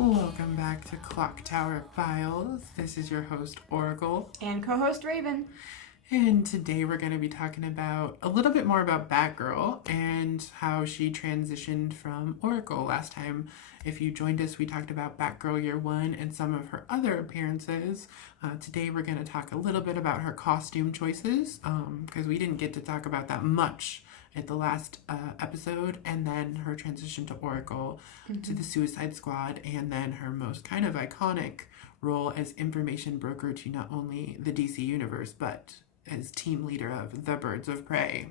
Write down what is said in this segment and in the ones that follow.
Welcome back to Clock Tower Files. This is your host, Oracle. And co-host Raven. And today we're going to be talking about a little bit more about Batgirl and how she transitioned from Oracle. Last time, if you joined us, we talked about Batgirl Year 1 and some of her other appearances. Today we're going to talk a little bit about her costume choices because we didn't get to talk about that much at the last episode, and then her transition to Oracle, to the Suicide Squad, and then her most kind of iconic role as information broker to not only the DC Universe, but as team leader of the Birds of Prey.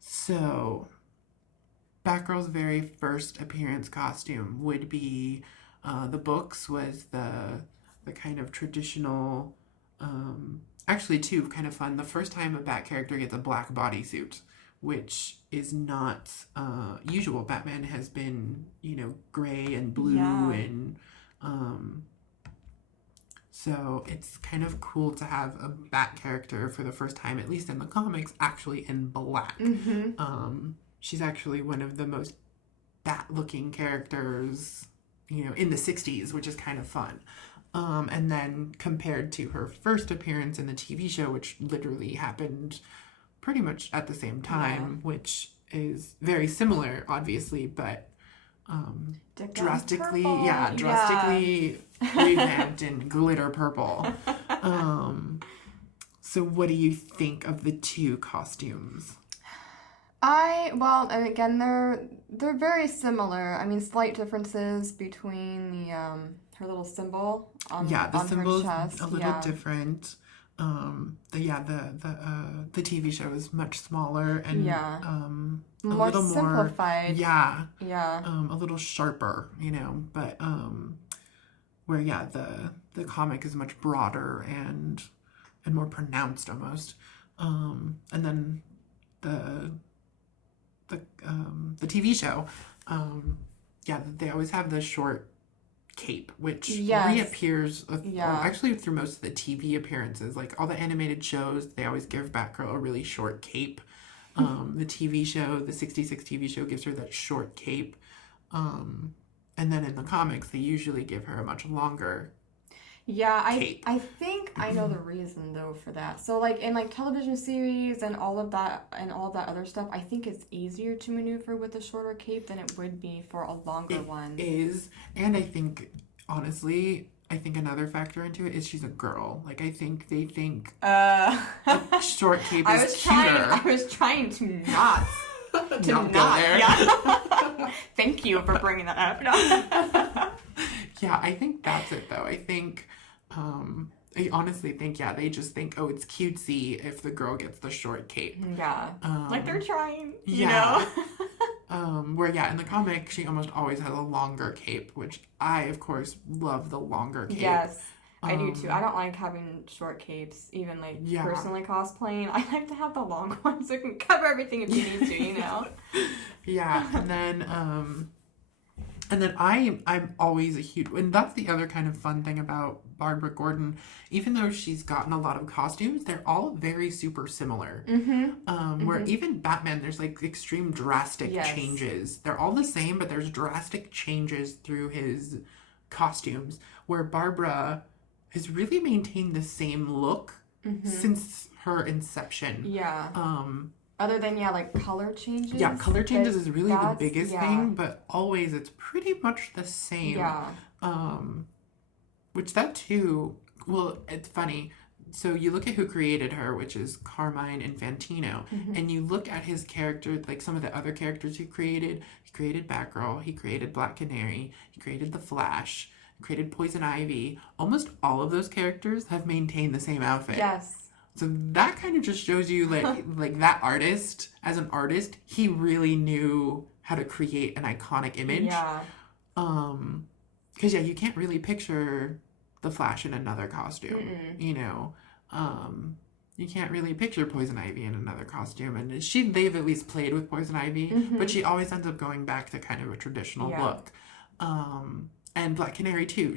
So, Batgirl's very first appearance costume would be, the books was the kind of traditional, actually two, kind of fun. The first time a Bat character gets a black bodysuit, which is not usual. Batman has been, gray and blue and so it's kind of cool to have a Bat character for the first time, at least in the comics, actually in black. She's actually one of the most Bat-looking characters, in the 60s, which is kind of fun. And then compared to her first appearance in the TV show, which literally happened pretty much at the same time, which is very similar, obviously, but drastically revamped in glitter purple. So what do you think of the two costumes? Again, they're very similar. I mean, slight differences between the her little symbol on the symbol's her chest. A little different. The TV show is much smaller and more simplified. A little sharper, but where the comic is much broader and more pronounced almost. And then the TV show, they always have the short cape, which reappears actually through most of the TV appearances. Like all the animated shows, they always give Batgirl a really short cape. The TV show, the 66 TV show, gives her that short cape. And then in the comics, they usually give her a much longer cape. I think I know the reason though for that. So like in like television series and all of that other stuff, I think it's easier to maneuver with a shorter cape than it would be for a longer one. It is, and I think honestly, another factor into it is she's a girl. Like I think they think a short cape is cuter. I was trying to not go there. Yeah. Thank you for bringing that up. No. Yeah, I think that's it though. I honestly think, they just think, oh, it's cutesy if the girl gets the short cape. Yeah. Like they're trying, Where, in the comic, she almost always has a longer cape, which I, of course, love the longer cape. Yes, I do too. I don't like having short capes, even personally cosplaying. I like to have the long ones so it can cover everything if you need to, Yeah, and then I'm always a huge, and that's the other kind of fun thing about Barbara Gordon. Even though she's gotten a lot of costumes, they're all very super similar. Where even Batman, there's like extreme drastic changes. They're all the same, but there's drastic changes through his costumes. Where Barbara has really maintained the same look since her inception. Yeah. Other than, color changes. Yeah, color changes is really the biggest thing, but always it's pretty much the same. Yeah. Which that too, well, it's funny. So you look at who created her, which is Carmine Infantino, and you look at his character, like some of the other characters he created. He created Batgirl, he created Black Canary, he created The Flash, he created Poison Ivy. Almost all of those characters have maintained the same outfit. Yes. So that kind of just shows you, like that artist, as an artist, he really knew how to create an iconic image. Yeah. Because, you can't really picture the Flash in another costume, You can't really picture Poison Ivy in another costume. And they've at least played with Poison Ivy, but she always ends up going back to kind of a traditional look. And Black Canary, too.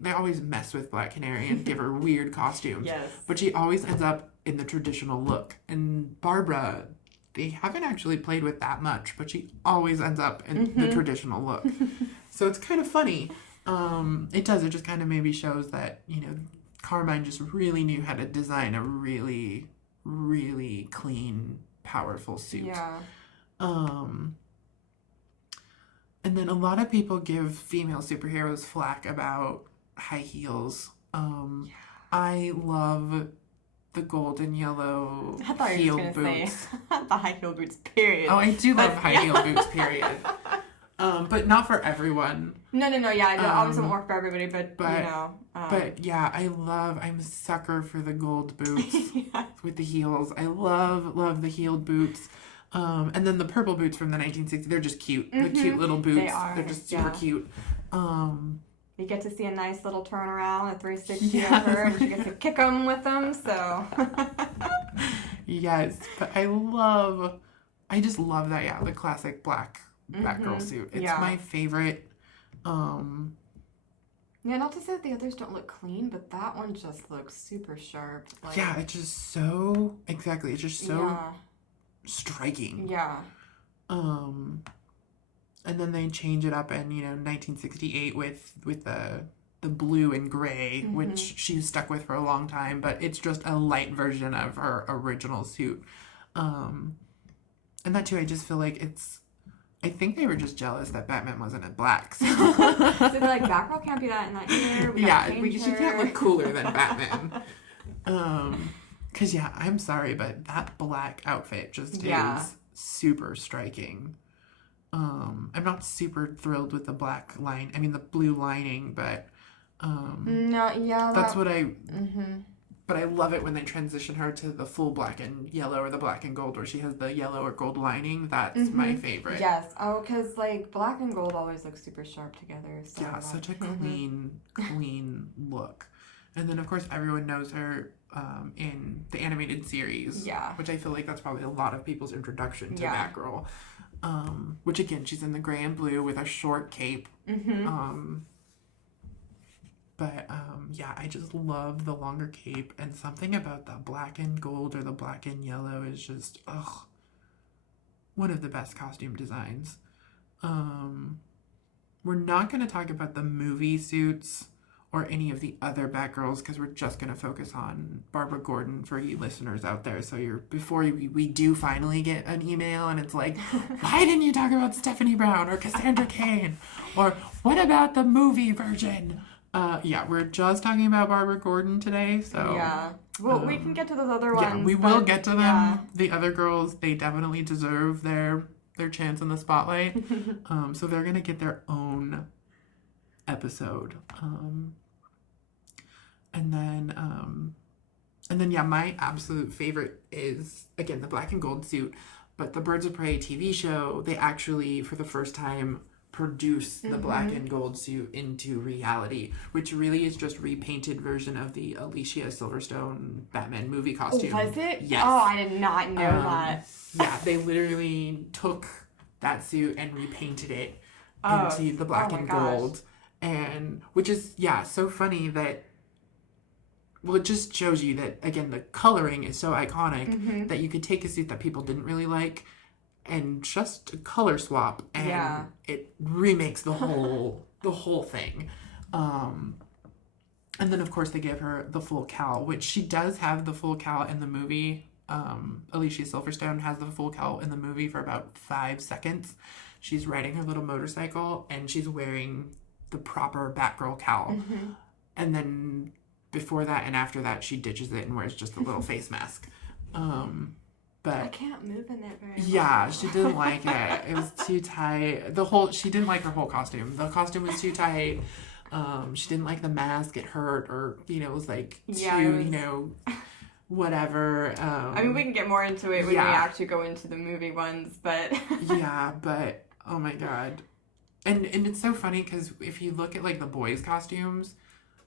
They always mess with Black Canary and give her weird costumes. Yes. But she always ends up in the traditional look. And Barbara they haven't actually played with that much, but she always ends up in the traditional look. So it's kind of funny. It just kind of maybe shows that, Carmine just really knew how to design a really, really clean, powerful suit. Yeah. And then a lot of people give female superheroes flack about high heels. I love the gold and yellow I thought you were heeled just gonna boots. say the high heel boots. Period. Oh, I do love high heel boots. Period. But not for everyone. No. Yeah, I know. Obviously, won't work for everybody, but But yeah, I'm a sucker for the gold boots yeah. with the heels. I love the heeled boots. And then the purple boots from the 1960s, they're just cute. The cute little boots. They are. They're just super cute. You get to see a nice little turnaround, a 360 of her, and she gets to kick them with them, so. Yes, but I just love that, yeah, the classic black Batgirl suit. It's my favorite. Yeah, not to say that the others don't look clean, but that one just looks super sharp. Like, yeah, it's just so, exactly, it's just so striking. Yeah. And then they change it up in, 1968 with the blue and gray, which she was stuck with for a long time, but it's just a light version of her original suit. And that too, I just feel like I think they were just jealous that Batman wasn't in black. So, so they're like, Batgirl can't be that in that year. She can't look cooler than Batman. Because, I'm sorry, but that black outfit just is super striking. I'm not super thrilled with the black line. I mean, the blue lining, but that's what But I love it when they transition her to the full black and yellow or the black and gold, where she has the yellow or gold lining. That's my favorite. Yes. Oh, because like black and gold always look super sharp together. So yeah, such a clean look. And then of course everyone knows her in the animated series. Yeah. Which I feel like that's probably a lot of people's introduction to Batgirl. Which again, she's in the gray and blue with a short cape. But I just love the longer cape, and something about the black and gold or the black and yellow is just one of the best costume designs. We're not going to talk about the movie suits or any of the other Batgirls because we're just going to focus on Barbara Gordon for you listeners out there. So before we do finally get an email and it's like, why didn't you talk about Stephanie Brown or Cassandra Cain? Or what about the movie version? We're just talking about Barbara Gordon today, so... Yeah. Well, we can get to those other ones. Yeah, we will get to them. Yeah. The other girls, they definitely deserve their chance in the spotlight. So they're going to get their own episode. And then, my absolute favorite is, again, the black and gold suit. But the Birds of Prey TV show, they actually, for the first time, produce the black and gold suit into reality, which really is just repainted version of the Alicia Silverstone Batman movie costume. Oh, was it? Yes. Oh, I did not know that. Yeah, they literally took that suit and repainted it into the black and gold. And which is, so funny that, well, it just shows you that, again, the coloring is so iconic that you could take a suit that people didn't really like and just color swap, and it remakes the whole thing. And then of course they give her the full cowl, which she does have the full cowl in the movie. Alicia Silverstone has the full cowl in the movie for about 5 seconds. She's riding her little motorcycle and she's wearing the proper Batgirl cowl. And then before that and after that she ditches it and wears just a little face mask. But I can't move in it very well. Yeah, she didn't like it. It was too tight. She didn't like her whole costume. The costume was too tight. She didn't like the mask. It hurt, or it was like whatever. I mean, we can get more into it when we actually go into the movie ones, but but oh my god, and it's so funny because if you look at like the boys' costumes,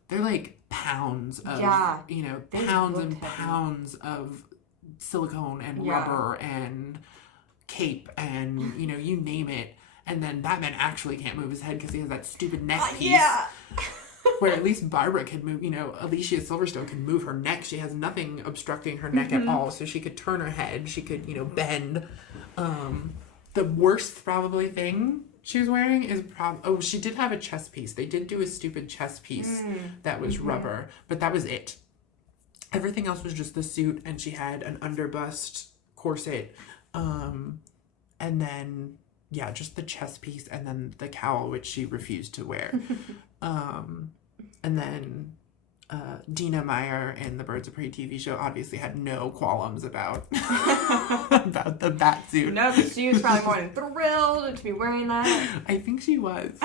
they're like pounds of pounds and pounds of silicone and rubber and cape and you name it, and then Batman actually can't move his head because he has that stupid neck piece. Where at least Barbara could move, Alicia Silverstone can move her neck. She has nothing obstructing her neck at all, so she could turn her head. She could, bend. The worst probably thing she was wearing is she did have a chest piece. They did do a stupid chest piece that was rubber, but that was it. Everything else was just the suit, and she had an underbust corset, and then just the chest piece, and then the cowl, which she refused to wear. And then Dina Meyer in the Birds of Prey TV show obviously had no qualms about about the bat suit. No, but she was probably more than thrilled to be wearing that. I think she was.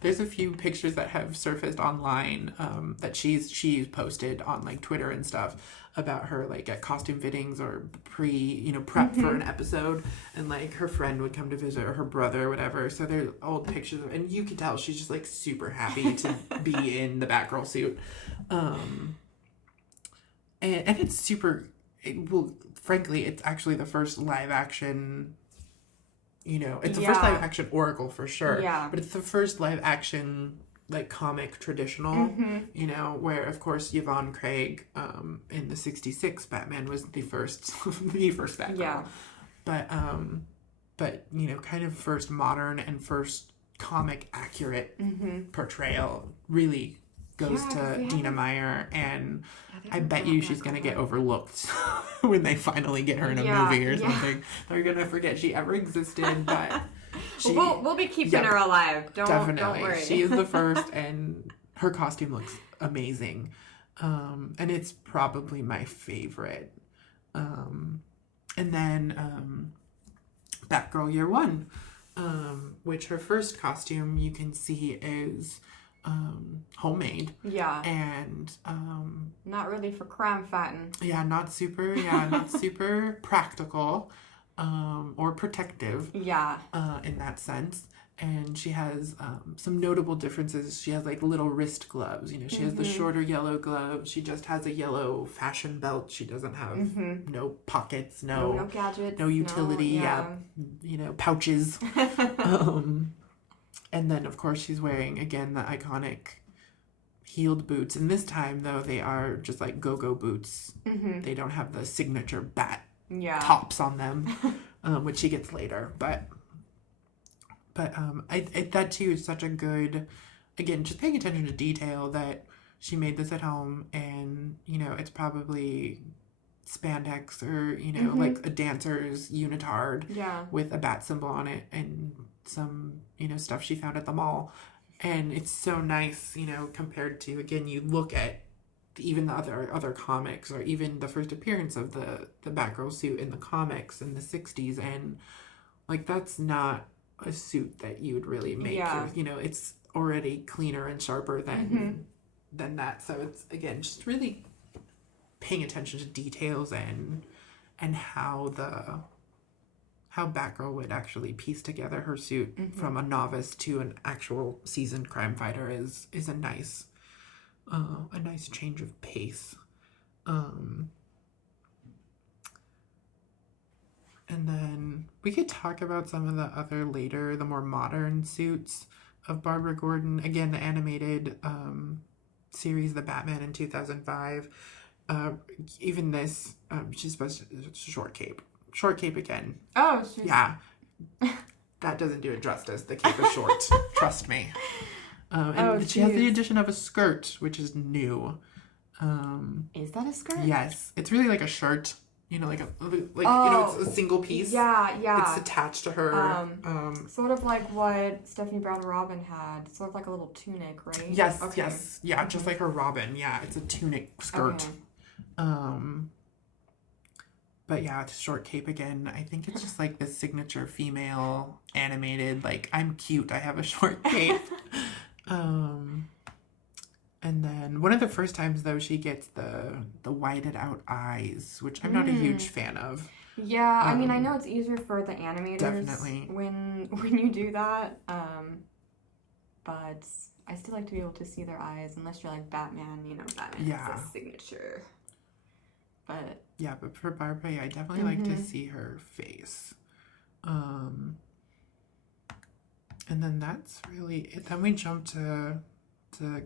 There's a few pictures that have surfaced online that she's posted on like Twitter and stuff about her like at costume fittings or prep for an episode, and like her friend would come to visit, or her brother or whatever. So they're old pictures and you could tell she's just like super happy to be in the Batgirl suit. And it's frankly, it's actually the first live action, it's the first live action Oracle for sure. Yeah. But it's the first live action like comic traditional, where of course Yvonne Craig in the 66 Batman was the first Batgirl. Yeah. But kind of first modern and first comic accurate portrayal really goes to Dina Meyer, and I bet you she's gonna get overlooked when they finally get her in a movie or something. They're gonna forget she ever existed, but we'll be keeping her alive. Don't worry. She is the first, and her costume looks amazing, and it's probably my favorite. And then Batgirl Year One, which her first costume you can see is homemade. Yeah. And not really for crime fighting. not super practical or protective. Yeah. In that sense. And she has some notable differences. She has like little wrist gloves. She has the shorter yellow gloves. She just has a yellow fashion belt. She doesn't have no pockets, no gadgets, no utility, pouches. And then of course she's wearing again the iconic heeled boots. And this time though they are just like go-go boots. They don't have the signature bat tops on them, which she gets later. But that too is such a good, again, just paying attention to detail that she made this at home, and it's probably spandex or like a dancer's unitard with a bat symbol on it, and some stuff she found at the mall. And it's so nice compared to, again, you look at even the other comics, or even the first appearance of the Batgirl suit in the comics in the 60s, and like that's not a suit that you would really make. It's already cleaner and sharper than that. So it's, again, just really paying attention to details and how Batgirl would actually piece together her suit from a novice to an actual seasoned crime fighter is a nice change of pace. And then we could talk about some of the other the more modern suits of Barbara Gordon. Again, the animated series, The Batman in 2005. Even this, she's supposed to, it's a short cape. Short cape again. Oh, yeah. That doesn't do it justice. The cape is short. Trust me. And she has the addition of a skirt, which is new. Is that a skirt? Yes. It's really like a shirt. It's a single piece. Yeah. It's attached to her. Sort of like what Stephanie Brown Robin had. Sort of like a little tunic, right? Yes, yes. Yeah, just like her Robin. Yeah, it's a tunic skirt. Okay. But yeah, it's a short cape again. I think it's just like the signature female animated, like, I'm cute, I have a short cape. And then one of the first times, though, she gets the whited out eyes, which I'm not a huge fan of. Yeah, I mean, I know it's easier for the animators definitely when you do that. But I still like to be able to see their eyes, unless you're like Batman, Batman has a signature. But yeah, but for Barbara, I definitely like to see her face. And then that's really it. Then we jump to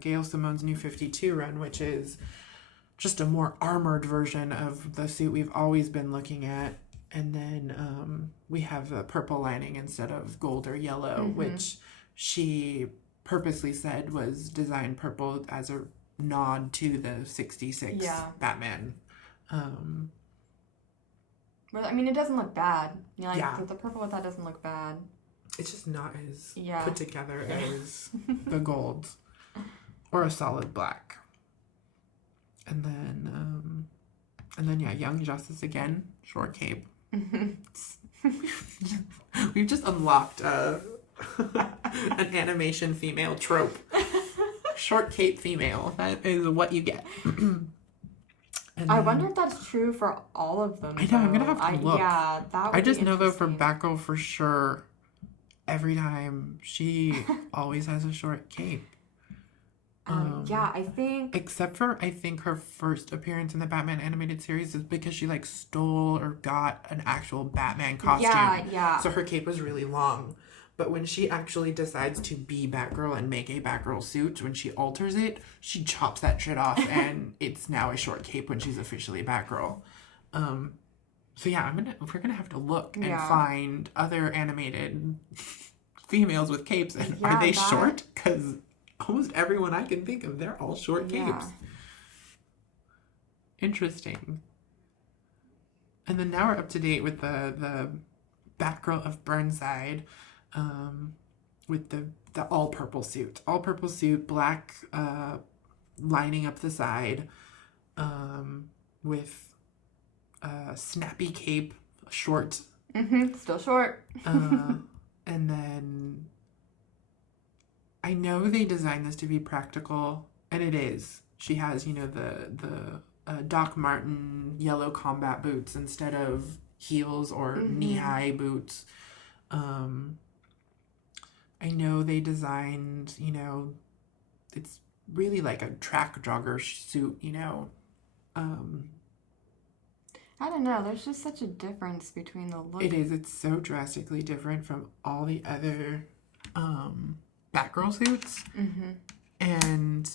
Gail Simone's New 52 run, which is just a more armored version of the suit we've always been looking at. And then we have a purple lining instead of gold or yellow, which she purposely said was designed purple as a nod to the 66 Batman. Well, I mean, it doesn't look bad. You know, like, Yeah. the purple with that doesn't look bad. It's just not as Yeah. put together as the gold or a solid black. And then yeah, Young Justice again, short cape. We've just unlocked an animation female trope. Short cape female. That is what you get. I wonder if that's true for all of them. I know, I'm gonna have to look. Yeah, that would I just be know though for interesting. Batgirl for sure, every time she always has a short cape. Yeah, I think. Except for, I think her first appearance in the Batman animated series is because she like stole or got an actual Batman costume. Yeah. So her cape was really long. But when she actually decides to be Batgirl and make a Batgirl suit, when she alters it, she chops that shit off and it's now a short cape when she's officially Batgirl. So yeah, we're gonna have to look and find other animated females with capes, and are they short? Because almost everyone I can think of, they're all short capes. Interesting. And then now we're up to date with the Batgirl of Burnside, with the all purple suit, black lining up the side, with a snappy cape, short, Still short. and then I know they designed this to be practical, and it is. She has, you know, the Doc Marten yellow combat boots instead of heels or knee-high boots. I know they designed, you know, it's really like a track jogger suit, you know. I don't know. There's just such a difference between the look. It is. It's so drastically different from all the other Batgirl suits. And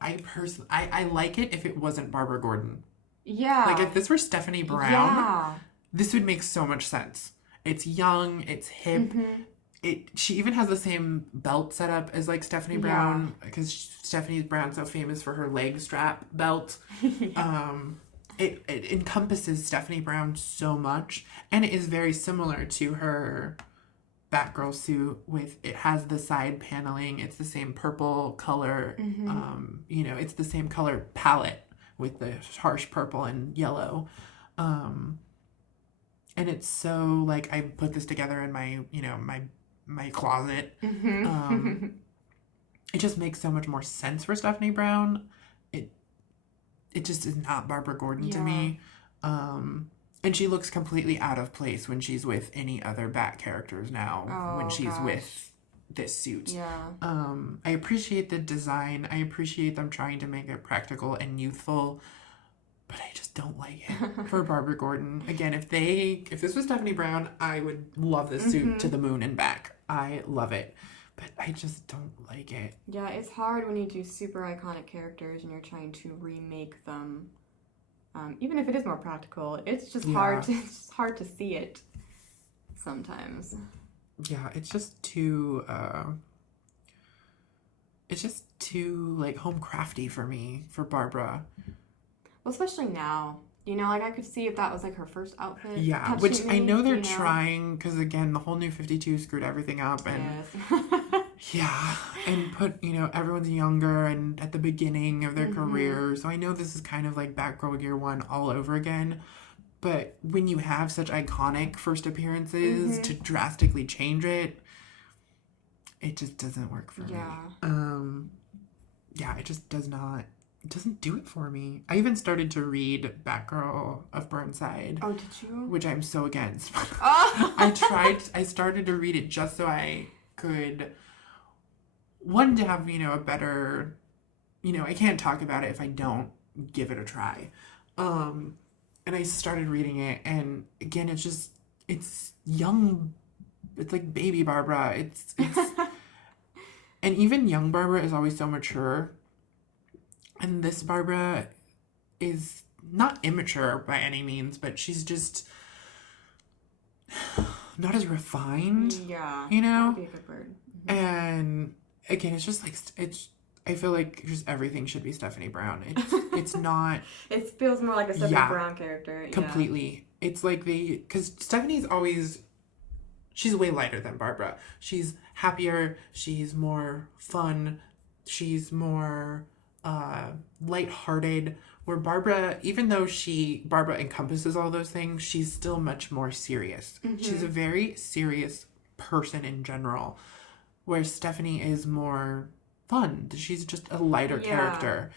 I like it if it wasn't Barbara Gordon. Yeah. Like if this were Stephanie Brown, this would make so much sense. It's young, it's hip. She even has the same belt setup as like Stephanie Brown, because Stephanie Brown's so famous for her leg strap belt. It encompasses Stephanie Brown so much, and it is very similar to her Batgirl suit. It has the side paneling. It's the same purple color. You know, it's the same color palette with the harsh purple and yellow. And it's so like I put this together in my, you know, my closet. It just makes so much more sense for Stephanie Brown. It just is not Barbara Gordon to me. And she looks completely out of place when she's with any other Bat characters now, when she's with this suit. I appreciate the design. I appreciate them trying to make it practical and youthful, but I just don't like it for Barbara Gordon. Again, if this was Stephanie Brown, I would love this suit to the moon and back. I love it. But I just don't like it. Yeah, it's hard when you do super iconic characters and you're trying to remake them. Even if it is more practical, it's just hard to see it sometimes. Yeah, it's just too like home crafty for me, for Barbara. Well, especially now. You know, like I could see if that was like her first outfit. Yeah, which I know they're trying, because again, the whole New 52 screwed everything up, and yeah, and put, you know, everyone's younger and at the beginning of their career. So I know this is kind of like Batgirl Year One all over again. But when you have such iconic first appearances, to drastically change it, it just doesn't work for me. Yeah, it just does not. It doesn't do it for me. I even started to read Batgirl of Burnside. Oh, did you? Which I'm so against. I started to read it just so I could, one, to have, you know, a better, you know, I can't talk about it if I don't give it a try. And I started reading it, and again, it's young, it's like baby Barbara. It's And even young Barbara is always so mature. And this Barbara is not immature by any means, but she's just not as refined. Yeah. You know? That would be a good word. And again, it's just like, I feel like just everything should be Stephanie Brown. It's not. It feels more like a Stephanie Brown character. Completely. Yeah. It's like because Stephanie's always, she's way lighter than Barbara. She's happier. She's more fun. She's more lighthearted. Where Barbara, even though Barbara encompasses all those things, she's still much more serious. Mm-hmm. She's a very serious person in general. Where Stephanie is more fun. She's just a lighter character.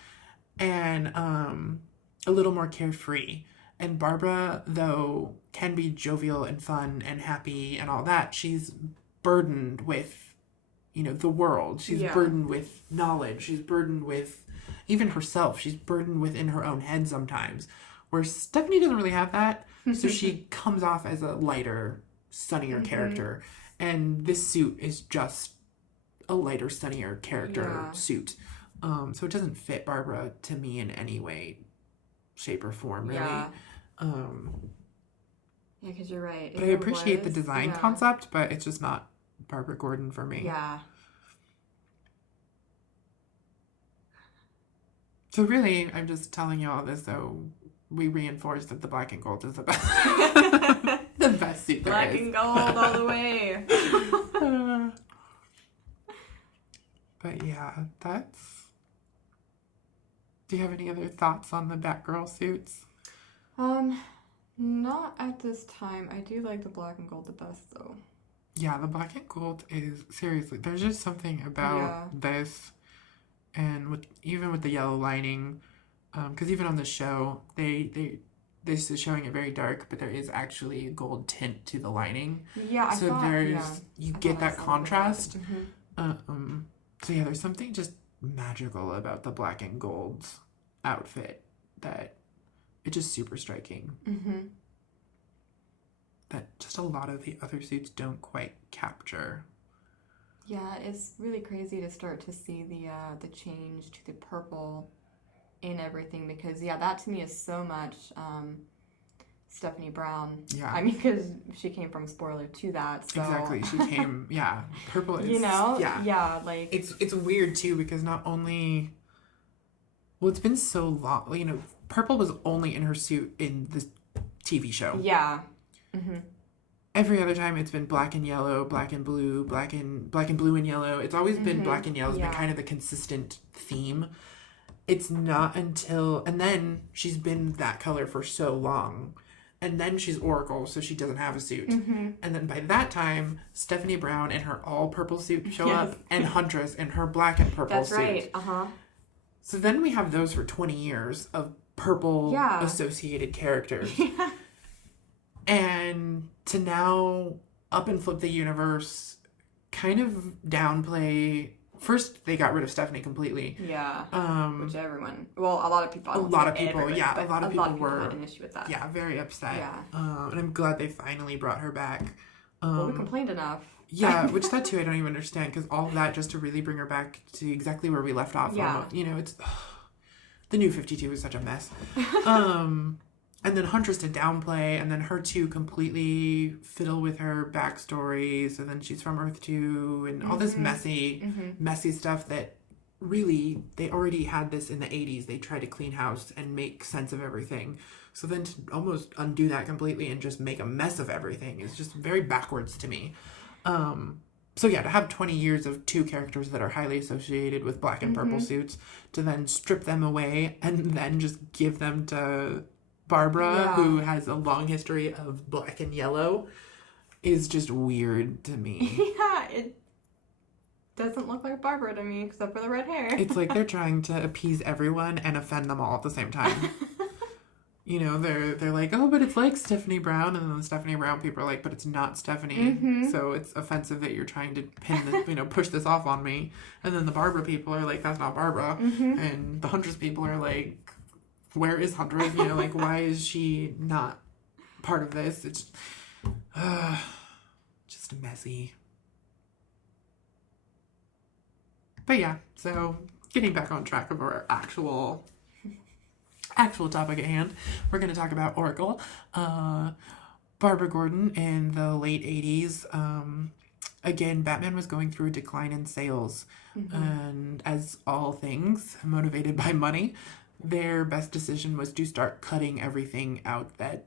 And a little more carefree. And Barbara, though, can be jovial and fun and happy and all that, she's burdened with, the world. She's burdened with knowledge. She's burdened with even herself. She's burdened within her own head sometimes. Where Stephanie doesn't really have that. So she comes off as a lighter, sunnier character. And this suit is just a lighter, sunnier character suit. So it doesn't fit Barbara to me in any way, shape, or form, really. Yeah. Because you're right. But I appreciate the design concept, but it's just not Barbara Gordon for me. Yeah. So really, I'm just telling you all this so we reinforce that the black and gold is the best, the best suit there black is. And gold all the way. But yeah, do you have any other thoughts on the Batgirl suits? Not at this time. I do like the black and gold the best, though. Yeah, the black and gold is, seriously, there's just something about this, and even with the yellow lining, because even on the show, this is showing it very dark, but there is actually a gold tint to the lining. Yeah, you get that contrast. Mm-hmm. So yeah, there's something just magical about the black and gold outfit that it's just super striking. Mm-hmm. That just a lot of the other suits don't quite capture. Yeah, it's really crazy to start to see the change to the purple in everything, because that to me is so much Stephanie Brown. Yeah. I mean, because she came from, spoiler, to that. So. Exactly. She came, purple is, like. It's weird, too, because not only, it's been so long, purple was only in her suit in the TV show. Yeah. Mm-hmm. Every other time it's been black and yellow, black and blue, black and blue and yellow. It's always been black and yellow. It's been kind of the consistent theme. It's not until, and then she's been that color for so long. And then she's Oracle, so she doesn't have a suit. Mm-hmm. And then by that time, Stephanie Brown in her all purple suit show up, and Huntress in her black and purple suit. That's right. Uh-huh. So then we have those for 20 years of purple associated characters. Yeah. And to now up and flip the universe, kind of downplay. First, they got rid of Stephanie completely. Yeah. Which a lot of people. A lot of people were had an issue with that. Yeah, very upset. Yeah. And I'm glad they finally brought her back. We complained enough. Yeah, which that too I don't even understand, because all of that just to really bring her back to exactly where we left off. Yeah. It's the New 52 is such a mess. And then Huntress to downplay, and then her to completely fiddle with her backstory. So then she's from Earth 2, and all this messy stuff that really, they already had this in the 80s. They tried to clean house and make sense of everything. So then to almost undo that completely and just make a mess of everything is just very backwards to me. So yeah, to have 20 years of two characters that are highly associated with black and purple suits, to then strip them away and then just give them to Barbara, who has a long history of black and yellow, is just weird to me. Yeah, it doesn't look like Barbara to me, except for the red hair. It's like they're trying to appease everyone and offend them all at the same time. They're like, oh, but it's like Stephanie Brown, and then the Stephanie Brown people are like, but it's not Stephanie. Mm-hmm. So it's offensive that you're trying to pin this, push this off on me. And then the Barbara people are like, that's not Barbara. Mm-hmm. And the Huntress people are like, where is Huntress? Why is she not part of this? It's just messy. But yeah, so getting back on track of our actual topic at hand, we're going to talk about Oracle. Barbara Gordon in the late 80s. Again, Batman was going through a decline in sales. And as all things, motivated by money, their best decision was to start cutting everything out that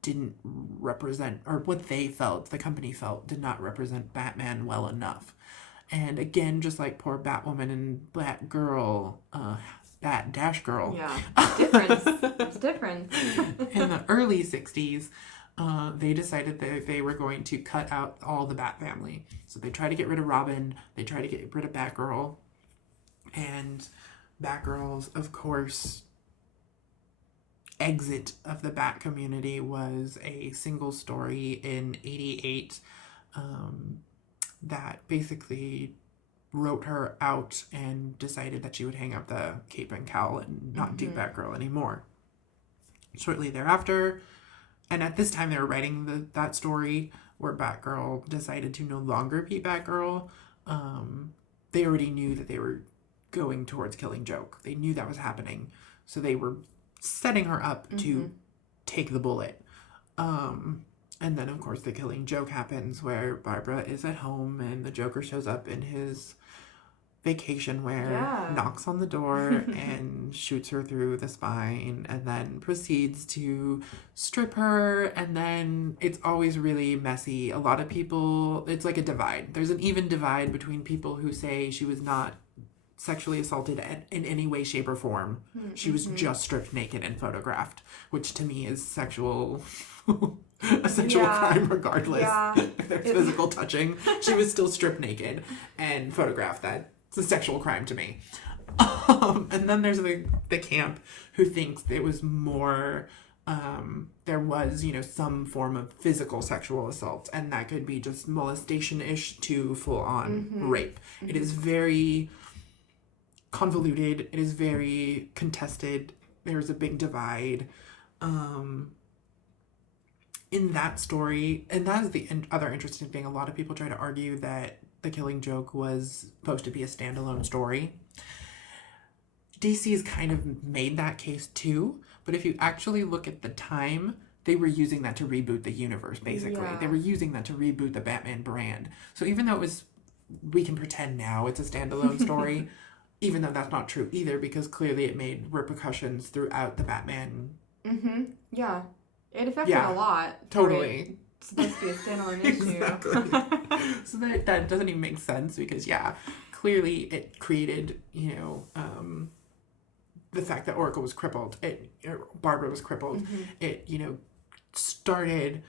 didn't represent, or what they felt, the company felt, did not represent Batman well enough. And again, just like poor Batwoman and Batgirl, Bat-Girl. Yeah, it's different. In the early 60s, they decided that they were going to cut out all the Bat family. So they tried to get rid of Robin, they tried to get rid of Batgirl, and Batgirl's, of course, exit of the Bat community was a single story in 88 that basically wrote her out and decided that she would hang up the cape and cowl and not do Batgirl anymore. Shortly thereafter, and at this time they were writing that story where Batgirl decided to no longer be Batgirl, they already knew that they were going towards Killing Joke. They knew that was happening. So they were setting her up to take the bullet. And then, of course, the Killing Joke happens where Barbara is at home and the Joker shows up in his vacation wear, knocks on the door and shoots her through the spine, and then proceeds to strip her. And then it's always really messy. A lot of people, it's like a divide. There's an even divide between people who say she was not sexually assaulted in any way, shape, or form. She was just stripped naked and photographed, which to me is a sexual crime regardless. If there's physical touching, she was still stripped naked and photographed. That's a sexual crime to me. And then there's the camp who thinks it was more, there was, some form of physical sexual assault, and that could be just molestation-ish to full-on rape. It is very convoluted. It is very contested. There's a big divide. In that story, and that is the other interesting thing, a lot of people try to argue that The Killing Joke was supposed to be a standalone story. DC's kind of made that case too, but if you actually look at the time, they were using that to reboot the universe, basically. They were using that to reboot the Batman brand. So even though we can pretend now it's a standalone story, even though that's not true either, because clearly it made repercussions throughout the Batman. Yeah. It affected a lot. Totally. It's supposed to be a standalone issue. Exactly. So that doesn't even make sense because, clearly it created, the fact that Oracle was crippled. Barbara was crippled. It, started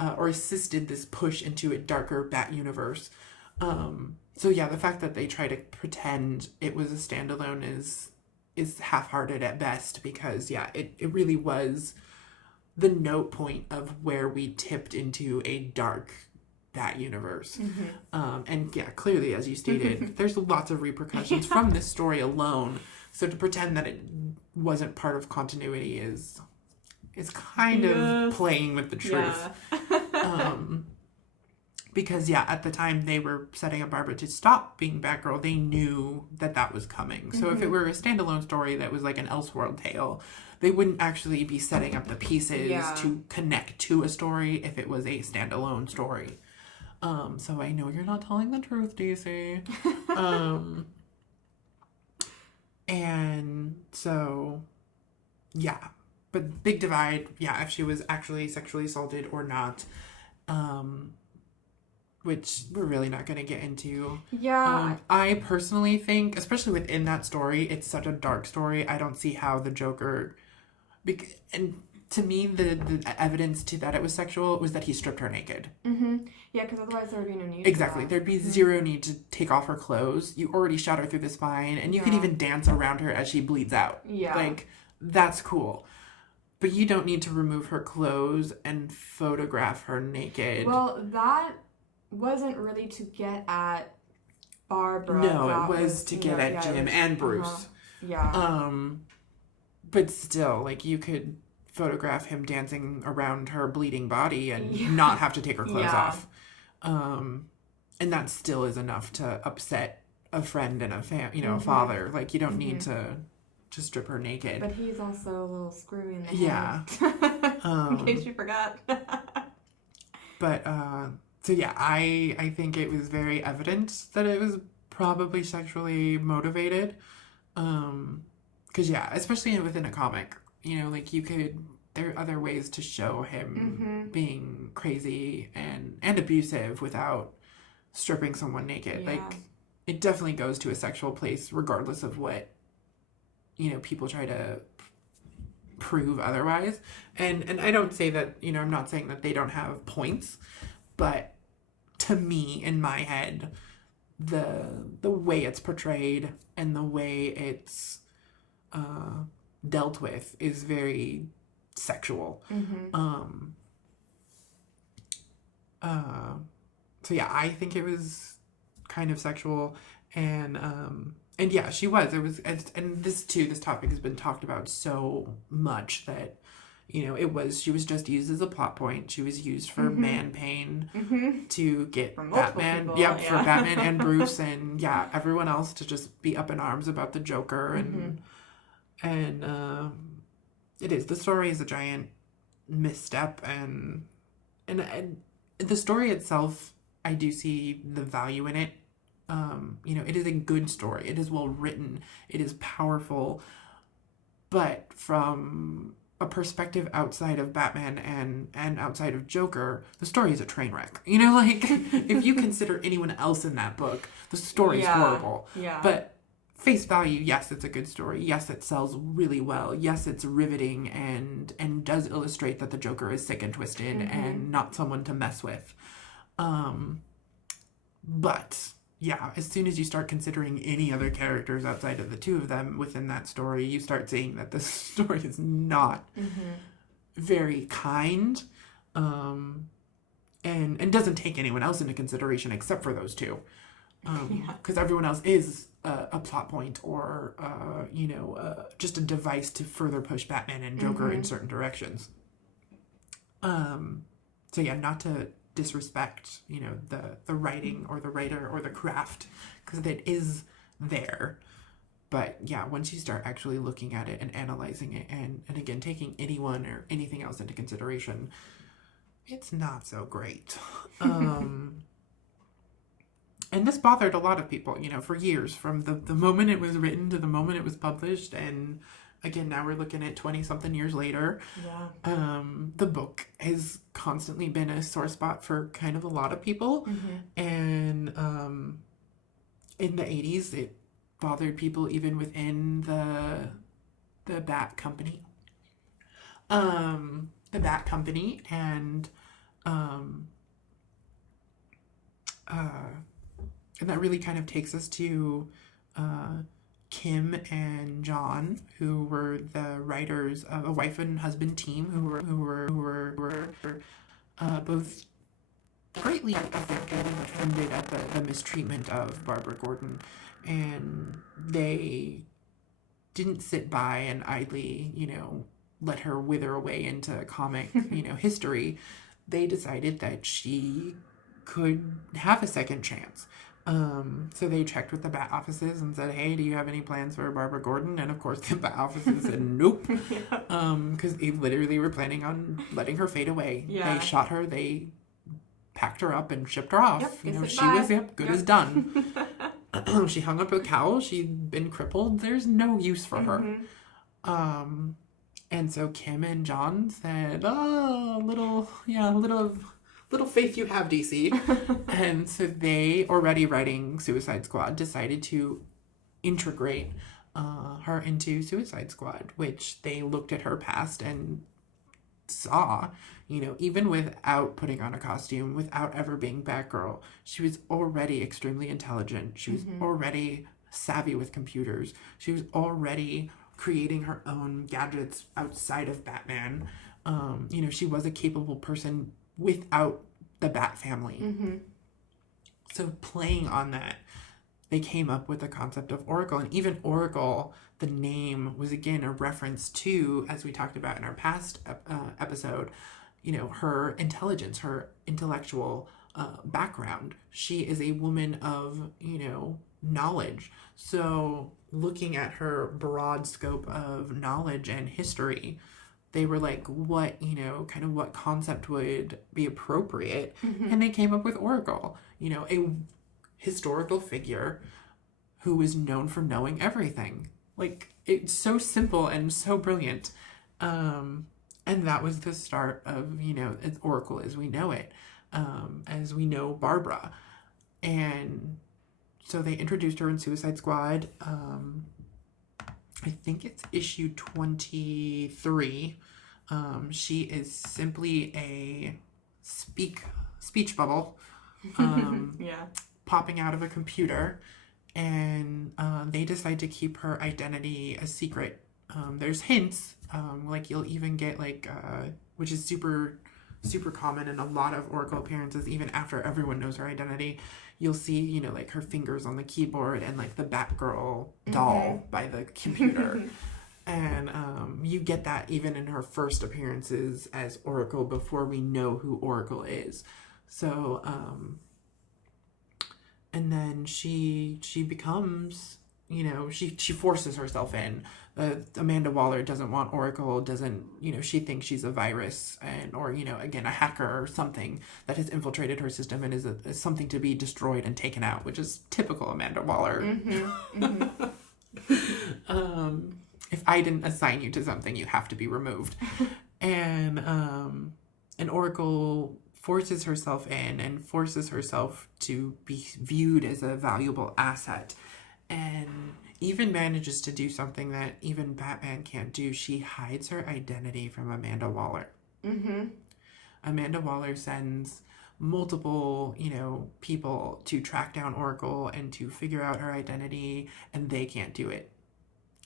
or assisted this push into a darker Bat universe. So the fact that they try to pretend it was a standalone is half-hearted at best because, it really was the note point of where we tipped into a dark Bat universe. And clearly, as you stated, there's lots of repercussions from this story alone. So to pretend that it wasn't part of continuity is kind of playing with the truth. Because, at the time they were setting up Barbara to stop being Batgirl, they knew that was coming. So if it were a standalone story that was like an Elseworld tale, they wouldn't actually be setting up the pieces to connect to a story if it was a standalone story. So I know you're not telling the truth, DC. And so, but big divide, if she was actually sexually assaulted or not. Which we're really not going to get into. I personally think, especially within that story, it's such a dark story. I don't see how the Joker... And to me, the evidence to that it was sexual was that he stripped her naked. Yeah, because otherwise there would be no need Exactly. There'd be zero need to take off her clothes. You already shot her through the spine, and you could even dance around her as she bleeds out. That's cool. But you don't need to remove her clothes and photograph her naked. Well, that wasn't really to get at Barbara. No, it was to get at Jim and Bruce. But still, you could photograph him dancing around her bleeding body and not have to take her clothes off. And that still is enough to upset a friend and a Mm-hmm. a father. Like, you don't Mm-hmm. need to strip her naked. But he's also a little screwy in the Yeah. head. In case you forgot. But so yeah, I think it was very evident that it was probably sexually motivated. Because yeah, especially within a comic, like there are other ways to show him Mm-hmm. being crazy and abusive without stripping someone naked. Yeah. Like, it definitely goes to a sexual place, regardless of what people try to prove otherwise. And I don't say that, I'm not saying that they don't have points, but to me, in my head, the way it's portrayed and the way it's dealt with is very sexual. Mm-hmm. Uh, so yeah, I think it was kind of sexual, and yeah, she was. It was, and this topic has been talked about so much that she was just used as a plot point. She was used for Mm-hmm. man pain Mm-hmm. to get For multiple Batman, people, yeah, yeah. for Batman and Bruce, and yeah, everyone else to just be up in arms about the Joker, and the story is a giant misstep, and the story itself, I do see the value in it. It is a good story. It is well written. It is powerful. But from a perspective outside of Batman and outside of Joker, the story is a train wreck. Like, if you consider anyone else in that book, the story is horrible. Yeah. But face value, yes, it's a good story. Yes, it sells really well. Yes, it's riveting and does illustrate that the Joker is sick and twisted and not someone to mess with. But yeah, as soon as you start considering any other characters outside of the two of them within that story, you start seeing that the story is not very kind, and doesn't take anyone else into consideration except for those two, because everyone else is a plot point or just a device to further push Batman and Joker in certain directions. So yeah, not to disrespect the writing or the writer or the craft, because it is there, but yeah, once you start actually looking at it and analyzing it and again taking anyone or anything else into consideration, it's not so great. And this bothered a lot of people, for years, from the moment it was written to the moment it was published. And again, now we're looking at 20 something years later. Yeah. The book has constantly been a sore spot for kind of a lot of people. And in the 80s, it bothered people even within the Bat Company. The Bat Company, and that really kind of takes us to Kim and John, who were the writers of a wife and husband team, who were both greatly, I think, offended at the mistreatment of Barbara Gordon, and they didn't sit by and idly, let her wither away into comic, history. They decided that she could have a second chance. So they checked with the Bat offices and said, hey, do you have any plans for Barbara Gordon? And of course the Bat offices said nope. Because they literally were planning on letting her fade away. Yeah. They shot her, they packed her up and shipped her off. Yep, She was good as done. She hung up a cowl, she'd been crippled, there's no use for her. And so Kim and John said, little faith you have, DC. And so they, already writing Suicide Squad, decided to integrate her into Suicide Squad, which they looked at her past and saw, even without putting on a costume, without ever being Batgirl, she was already extremely intelligent. She was already savvy with computers. She was already creating her own gadgets outside of Batman. She was a capable person without the Bat family. So playing on that, they came up with the concept of Oracle. And even Oracle, the name, was again a reference to, as we talked about in our past episode, her intelligence, her intellectual background. She is a woman of, knowledge. So looking at her broad scope of knowledge and history, they were like, what, kind of what concept would be appropriate. And they came up with Oracle, a historical figure who is known for knowing everything. Like, it's so simple and so brilliant. And that was the start of, Oracle as we know it, as we know Barbara. And so they introduced her in Suicide Squad. I think it's issue 23. She is simply a speech bubble Yeah. popping out of a computer. And they decide to keep her identity a secret. There's hints, like you'll even get which is super common in a lot of Oracle appearances, even after everyone knows her identity. You'll see, like her fingers on the keyboard and like the Batgirl doll by the computer. And you get that even in her first appearances as Oracle before we know who Oracle is. So, and then she becomes, she forces herself in. Amanda Waller doesn't want Oracle, she thinks she's a virus or again, a hacker or something that has infiltrated her system and is something to be destroyed and taken out, which is typical Amanda Waller. If I didn't assign you to something, you have to be removed. And Oracle forces herself in and forces herself to be viewed as a valuable asset, and even manages to do something that even Batman can't do. She hides her identity from Amanda Waller. Amanda Waller sends multiple, people to track down Oracle and to figure out her identity, and they can't do it.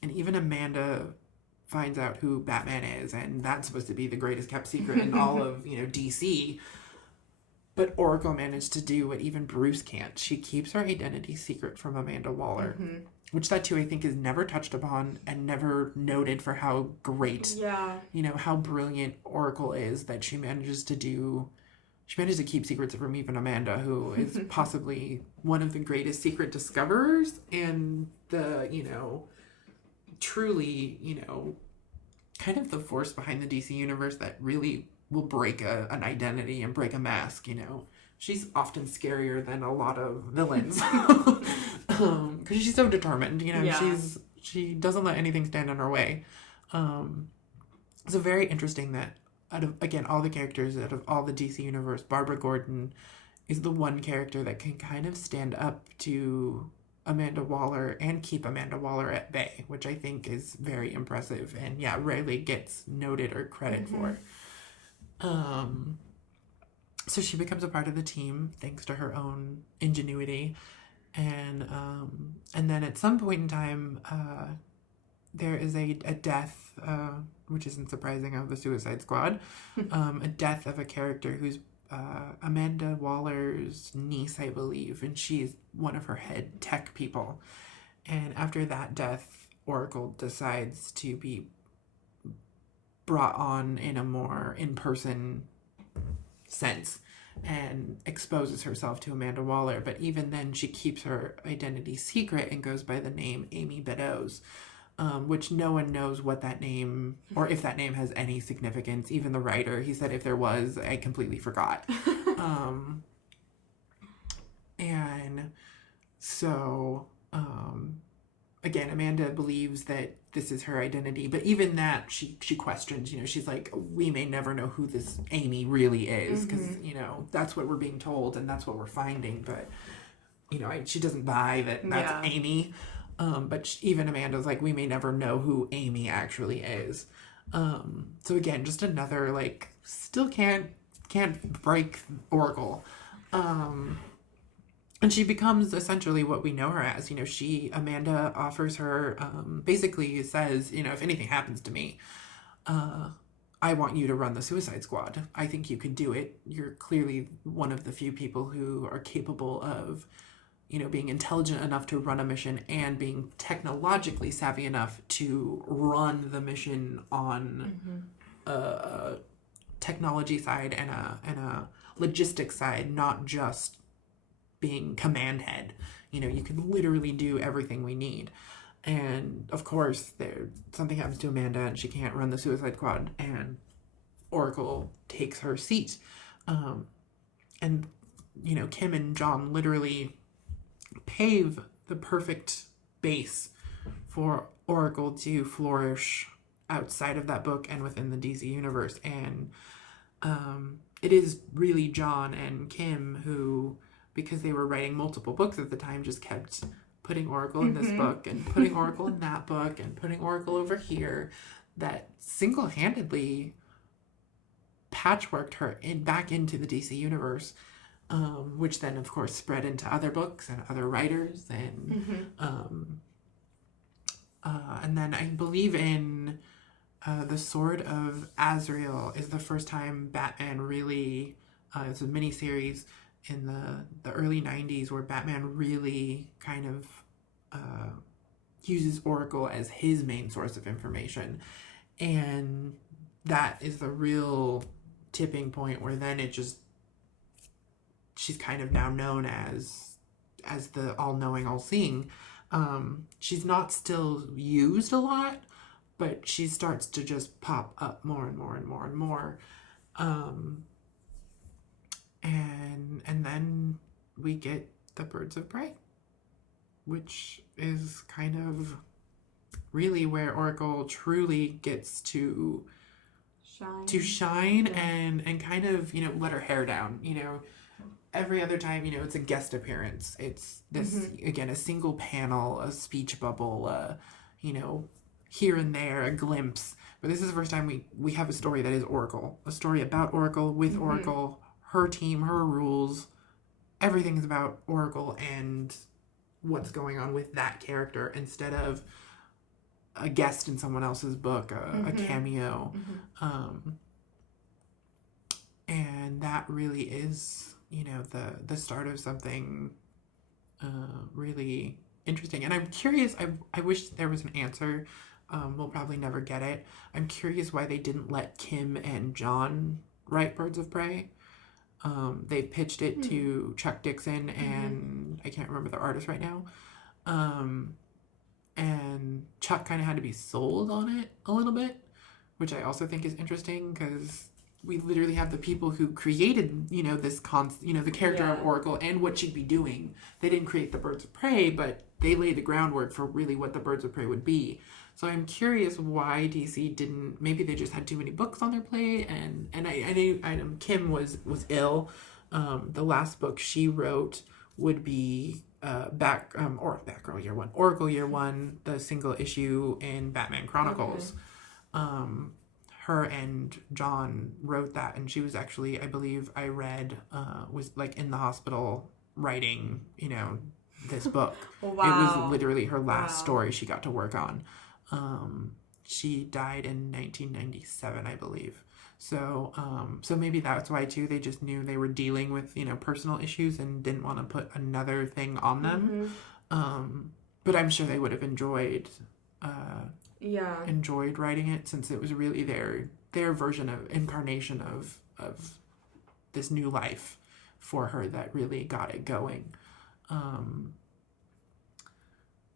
And even Amanda finds out who Batman is, and that's supposed to be the greatest kept secret in all of, DC. But Oracle managed to do what even Bruce can't. She keeps her identity secret from Amanda Waller, which that too I think is never touched upon and never noted for how great, how brilliant Oracle is, that she manages to keep secrets from even Amanda, who is possibly one of the greatest secret discoverers and the, truly, kind of the force behind the DC universe that really will break an identity and break a mask. She's often scarier than a lot of villains because she's so determined. She doesn't let anything stand in her way. So very interesting that out of, again, all the characters out of all the DC universe, Barbara Gordon is the one character that can kind of stand up to Amanda Waller and keep Amanda Waller at bay, which I think is very impressive and rarely gets noted or credit for. So she becomes a part of the team thanks to her own ingenuity, and then at some point in time there is a death, which isn't surprising, of the Suicide Squad, a death of a character who's Amanda Waller's niece, I believe, and she's one of her head tech people. And after that death, Oracle decides to be brought on in a more in-person sense and exposes herself to Amanda Waller. But even then, she keeps her identity secret and goes by the name Amy Beddoes, which no one knows what that name, or if that name has any significance. Even the writer, he said if there was, I completely forgot. And so, again, Amanda believes that this is her identity, but even that she questions, she's like, we may never know who this Amy really is, because, that's what we're being told and that's what we're finding, but, she doesn't buy that that's Amy. But even Amanda's like, we may never know who Amy actually is. So again, just another, still can't break Oracle. And she becomes essentially what we know her as. Amanda offers her, basically says, if anything happens to me, I want you to run the Suicide Squad. I think you could do it. You're clearly one of the few people who are capable of, being intelligent enough to run a mission and being technologically savvy enough to run the mission on a technology side and a logistics side, not just being command head. You know, you can literally do everything we need. And of course, something happens to Amanda and she can't run the Suicide Squad, and Oracle takes her seat. And, you know, Kim and John literally pave the perfect base for Oracle to flourish outside of that book and within the DC universe. And it is really John and Kim who, because they were writing multiple books at the time, just kept putting Oracle in this book and putting Oracle in that book and putting Oracle over here, that single-handedly patchworked her back into the DC universe, which then, of course, spread into other books and other writers. And then I believe in The Sword of Azrael is the first time Batman really, it's a miniseries in the early 90s where Batman really kind of uses Oracle as his main source of information. And that is the real tipping point where then she's kind of now known as the all-knowing, all-seeing. She's not still used a lot, but she starts to just pop up more and more and more and more. And then we get the Birds of Prey, which is kind of really where Oracle truly gets to shine and kind of, you know, let her hair down. You know, every other time, you know, it's a guest appearance. It's this, again, a single panel, a speech bubble, you know, here and there, a glimpse. But this is the first time we have a story that is Oracle, a story about Oracle, with Oracle, her team, her rules. Everything is about Oracle and what's going on with that character instead of a guest in someone else's book, a cameo. And that really is, you know, the start of something really interesting. And I'm curious, I wish there was an answer. We'll probably never get it. I'm curious why they didn't let Kim and John write Birds of Prey. They pitched it to Chuck Dixon and I can't remember the artist right now. And Chuck kind of had to be sold on it a little bit, which I also think is interesting because we literally have the people who created, you know, this the character of Oracle and what she'd be doing. They didn't create the Birds of Prey, but they laid the groundwork for really what the Birds of Prey would be. So I'm curious why DC didn't. Maybe they just had too many books on their plate, and I know Kim was ill. The last book she wrote would be Batgirl Year One, Oracle Year One, the single issue in Batman Chronicles. Her and John wrote that, and she was actually, I believe I read, was like in the hospital writing, you know, this book. Wow. It was literally her last story she got to work on. She died in 1997, I believe. So maybe that's why too. They just knew they were dealing with, you know, personal issues and didn't want to put another thing on them. But I'm sure they would have enjoyed writing it, since it was really their version of incarnation of this new life for her that really got it going.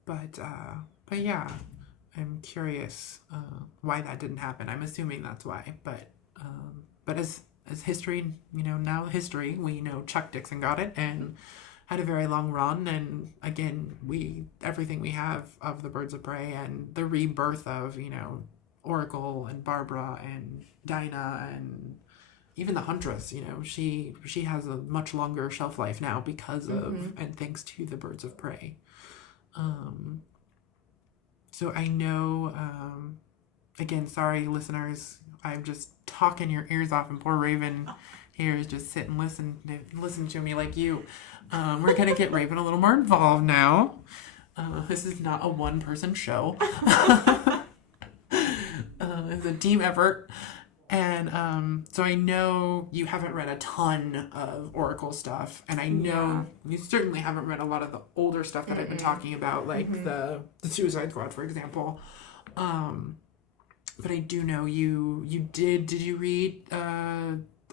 But yeah, I'm curious why that didn't happen. I'm assuming that's why, but as history, you know, now history, we know Chuck Dixon got it and had a very long run, and again, everything we have of the Birds of Prey and the rebirth of, you know, Oracle and Barbara and Dinah and even the Huntress, you know, she has a much longer shelf life now because of and thanks to the Birds of Prey. So I know, again, sorry listeners, I'm just talking your ears off, and poor Raven here is just sit and listen to me like you. We're gonna get Raven a little more involved now. This is not a one-person show. It's a team effort. And so I know you haven't read a ton of Oracle stuff, and I know you certainly haven't read a lot of the older stuff that I've been talking about, like the Suicide Squad, for example. But I do know you did you read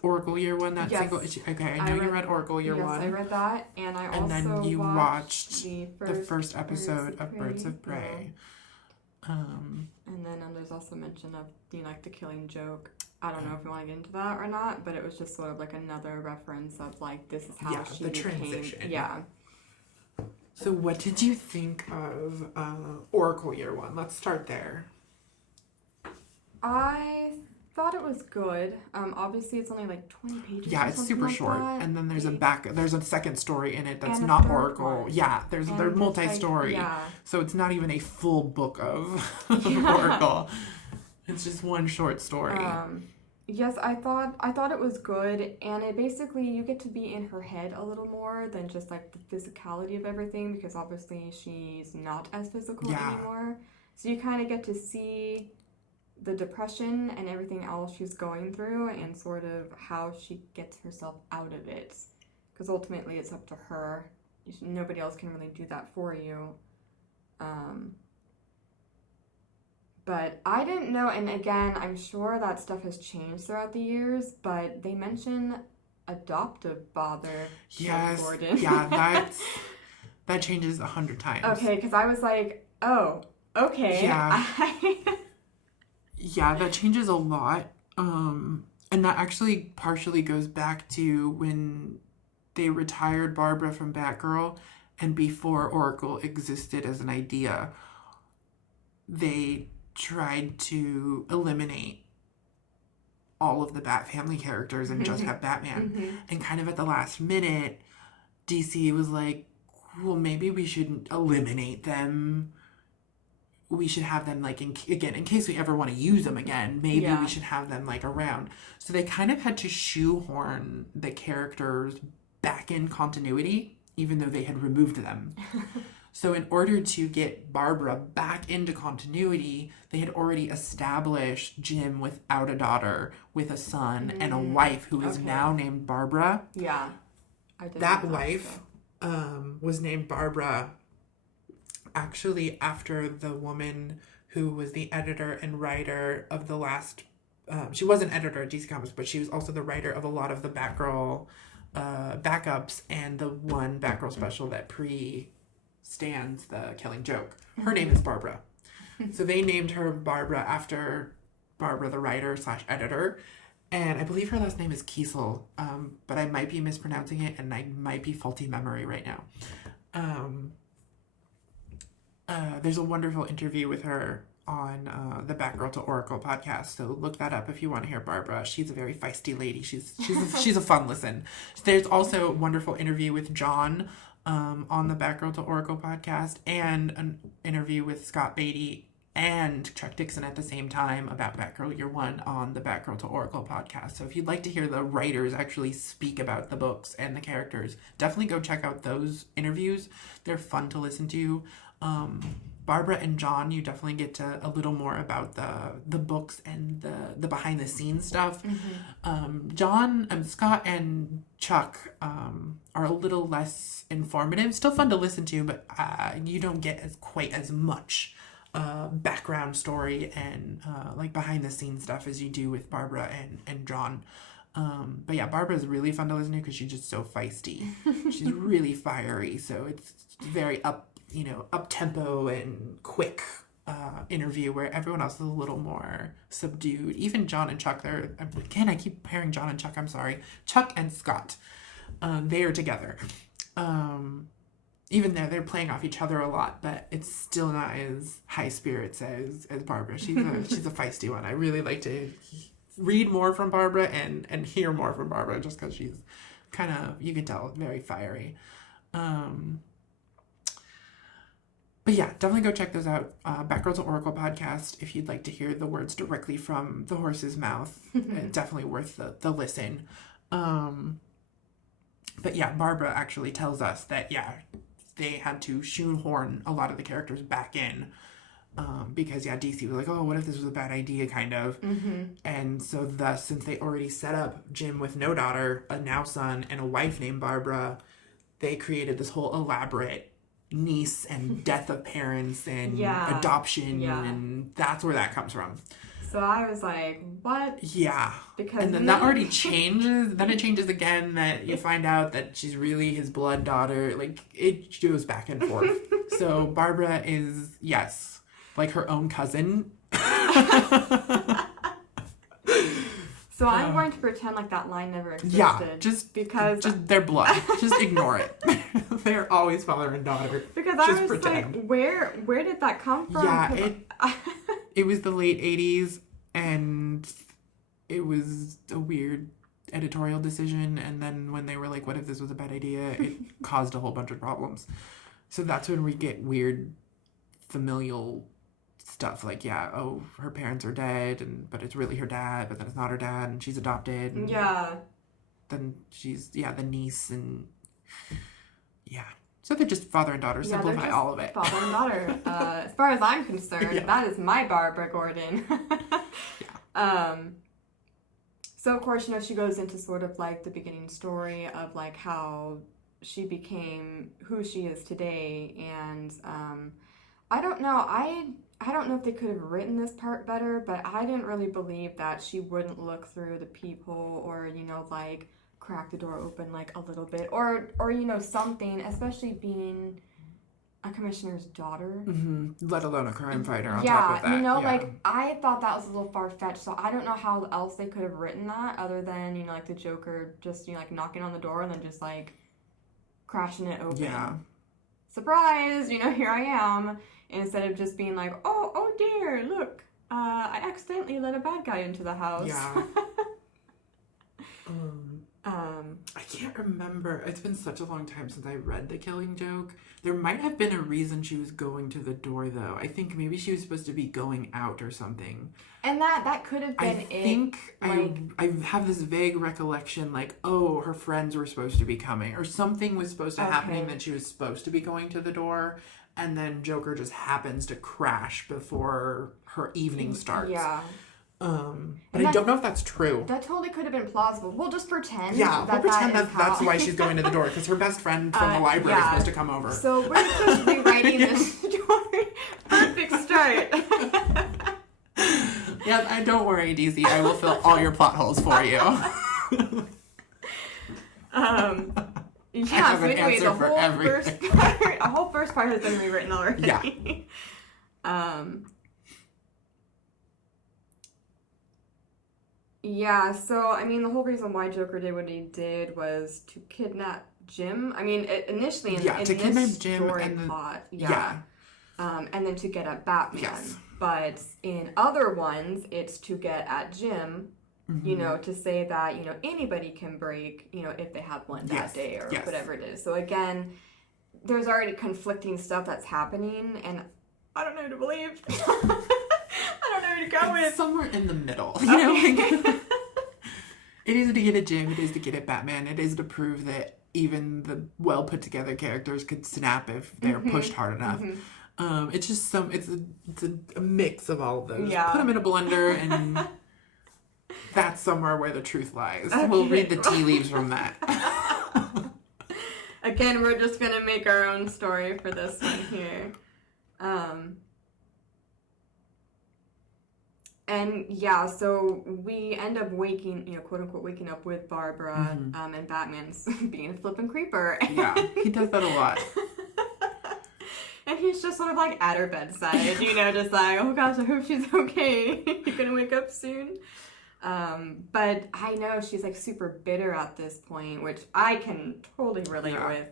Oracle Year One, that Yes. single issue? Okay, I know you read Oracle Year One. Yes, I read that, and I And also then you watched the the first episode of Birds of Prey. And then there's also mention of like the Killing Joke. I don't know if you want to get into that or not, but it was just sort of like another reference of like this is how she the became. transition. Yeah. So what did you think of Oracle Year One? Let's start there. I thought it was good. Obviously it's only like 20 pages. Yeah, it's super like short. that. And then there's a second story in it that's And a not third Oracle. one. Yeah, they're And multi-story. yeah. So it's not even a full book of Yeah. Oracle. It's just one short story. Yes, I thought it was good, and it basically you get to be in her head a little more than just like the physicality of everything, because obviously she's not as physical anymore. So you kind of get to see the depression and everything else she's going through, and sort of how she gets herself out of it, because ultimately it's up to her. Nobody else can really do that for you. But I didn't know, and again, I'm sure that stuff has changed throughout the years, but they mention adoptive father Yes. Gordon. Yeah, that changes 100 times. Okay, because I was like, oh, okay. Yeah. Yeah, that changes a lot. And that actually partially goes back to when they retired Barbara from Batgirl, and before Oracle existed as an idea, they tried to eliminate all of the Bat family characters and just have Batman. And kind of at the last minute, DC was like, well, maybe we shouldn't eliminate them. We should have them, like, in case we ever want to use them again, maybe we should have them, like, around. So they kind of had to shoehorn the characters back in continuity, even though they had removed them. So in order to get Barbara back into continuity, they had already established Jim without a daughter, with a son, and a wife who is now named Barbara. Yeah. I did that wife was named Barbara actually after the woman who was the editor and writer of the last... she was an editor at DC Comics, but she was also the writer of a lot of the Batgirl backups and the one Batgirl special that stands the Killing Joke. Her name is Barbara. So they named her Barbara after Barbara, the writer / editor. And I believe her last name is Kiesel, but I might be mispronouncing it, and I might be faulty memory right now. There's a wonderful interview with her on the Batgirl to Oracle podcast, so look that up if you want to hear Barbara. She's a very feisty lady. She's a fun listen. There's also a wonderful interview with John on the Batgirl to Oracle podcast, and an interview with Scott Beatty and Chuck Dixon at the same time about Batgirl Year One on the Batgirl to Oracle podcast. So if you'd like to hear the writers actually speak about the books and the characters, definitely go check out those interviews. They're fun to listen to. Barbara and John, you definitely get to a little more about the books and the behind the scenes stuff. John and Scott and Chuck are a little less informative. Still fun to listen to, but you don't get quite as much background story and like behind the scenes stuff as you do with Barbara and John. But yeah, Barbara is really fun to listen to because she's just so feisty. She's really fiery, so it's very up tempo and quick interview, where everyone else is a little more subdued. Even John and Chuck, I keep pairing John and Chuck, I'm sorry. Chuck and Scott, they are together. Even though they're playing off each other a lot, but it's still not as high spirits as Barbara. She's a feisty one. I really like to read more from Barbara and hear more from Barbara, just because she's kind of, you can tell, very fiery. But yeah, definitely go check those out. Batgirl to Oracle podcast, if you'd like to hear the words directly from the horse's mouth. Definitely worth the listen. But yeah, Barbara actually tells us that, they had to shoehorn a lot of the characters back in. Because, DC was like, oh, what if this was a bad idea, kind of. And so thus, since they already set up Jim with no daughter, a now son, and a wife named Barbara, they created this whole elaborate niece and death of parents and adoption, and that's where that comes from. So I was like, what? Yeah. Because And then that already changes. Then it changes again that you find out that she's really his blood daughter. Like, it goes back and forth. So Barbara is, yes, like her own cousin. So I'm going to pretend like that line never existed. Yeah, just their blood. Just ignore it. They're always father and daughter. Because just I was pretend. like, where did that come from? Yeah, it was the late 80s, and it was a weird editorial decision. And then when they were like, what if this was a bad idea? It caused a whole bunch of problems. So that's when we get weird familial stuff like, yeah, oh, her parents are dead, but it's really her dad, but then it's not her dad, and she's adopted. And yeah. then she's, the niece, and yeah. So they're just father and daughter. Simplify all of it. Father and daughter. As far as I'm concerned, that is my Barbara Gordon. So of course, she goes into sort of like the beginning story of like how she became who she is today, and I don't know. I don't know if they could have written this part better, but I didn't really believe that she wouldn't look through the peephole or, like crack the door open like a little bit or something, especially being a commissioner's daughter. Mm-hmm. Let alone a crime fighter on top of that. Like I thought that was a little far-fetched, so I don't know how else they could have written that other than, like the Joker just, like knocking on the door and then just like crashing it open. Yeah. Surprise, here I am. Instead of just being like, oh dear, look, I accidentally let a bad guy into the house. Yeah. I can't remember. It's been such a long time since I read The Killing Joke. There might have been a reason she was going to the door, though. I think maybe she was supposed to be going out or something. And that could have been it. I think I have this vague recollection, like, oh, her friends were supposed to be coming, or something was supposed to happening that she was supposed to be going to the door. And then Joker just happens to crash before her evening starts. Yeah. But I don't know if that's true. That totally could have been plausible. We'll just pretend. Yeah, we'll pretend that's why she's going to the door, because her best friend from the library is supposed to come over. So we're just rewriting this story. Perfect start. Yeah, don't worry, DZ. I will fill all your plot holes for you. Yeah, so anyway, the whole first part has been rewritten already. Yeah. Yeah, so, I mean, the whole reason why Joker did what he did was to kidnap Jim. I mean, initially in to kidnap this Jim story and plot. Yeah. And then to get at Batman. Yes. But in other ones, it's to get at Jim. Mm-hmm. To say that, anybody can break, if they have one that day or whatever it is. So again, there's already conflicting stuff that's happening, and I don't know who to believe. I don't know who to go with. Somewhere in the middle. It is to get at Jim, it is to get at Batman, it is to prove that even the well put together characters could snap if they're pushed hard enough. It's just it's a mix of all of those. Yeah. Put them in a blender and that's somewhere where the truth lies. Okay. We'll read the tea leaves from that. Again, we're just going to make our own story for this one here. And yeah, so we end up waking, quote unquote, waking up with Barbara, and Batman's being a flippin' creeper. Yeah, he does that a lot. And he's just sort of like at her bedside, just like, oh gosh, I hope she's okay. You're gonna wake up soon. But I know she's like super bitter at this point, which I can totally relate with.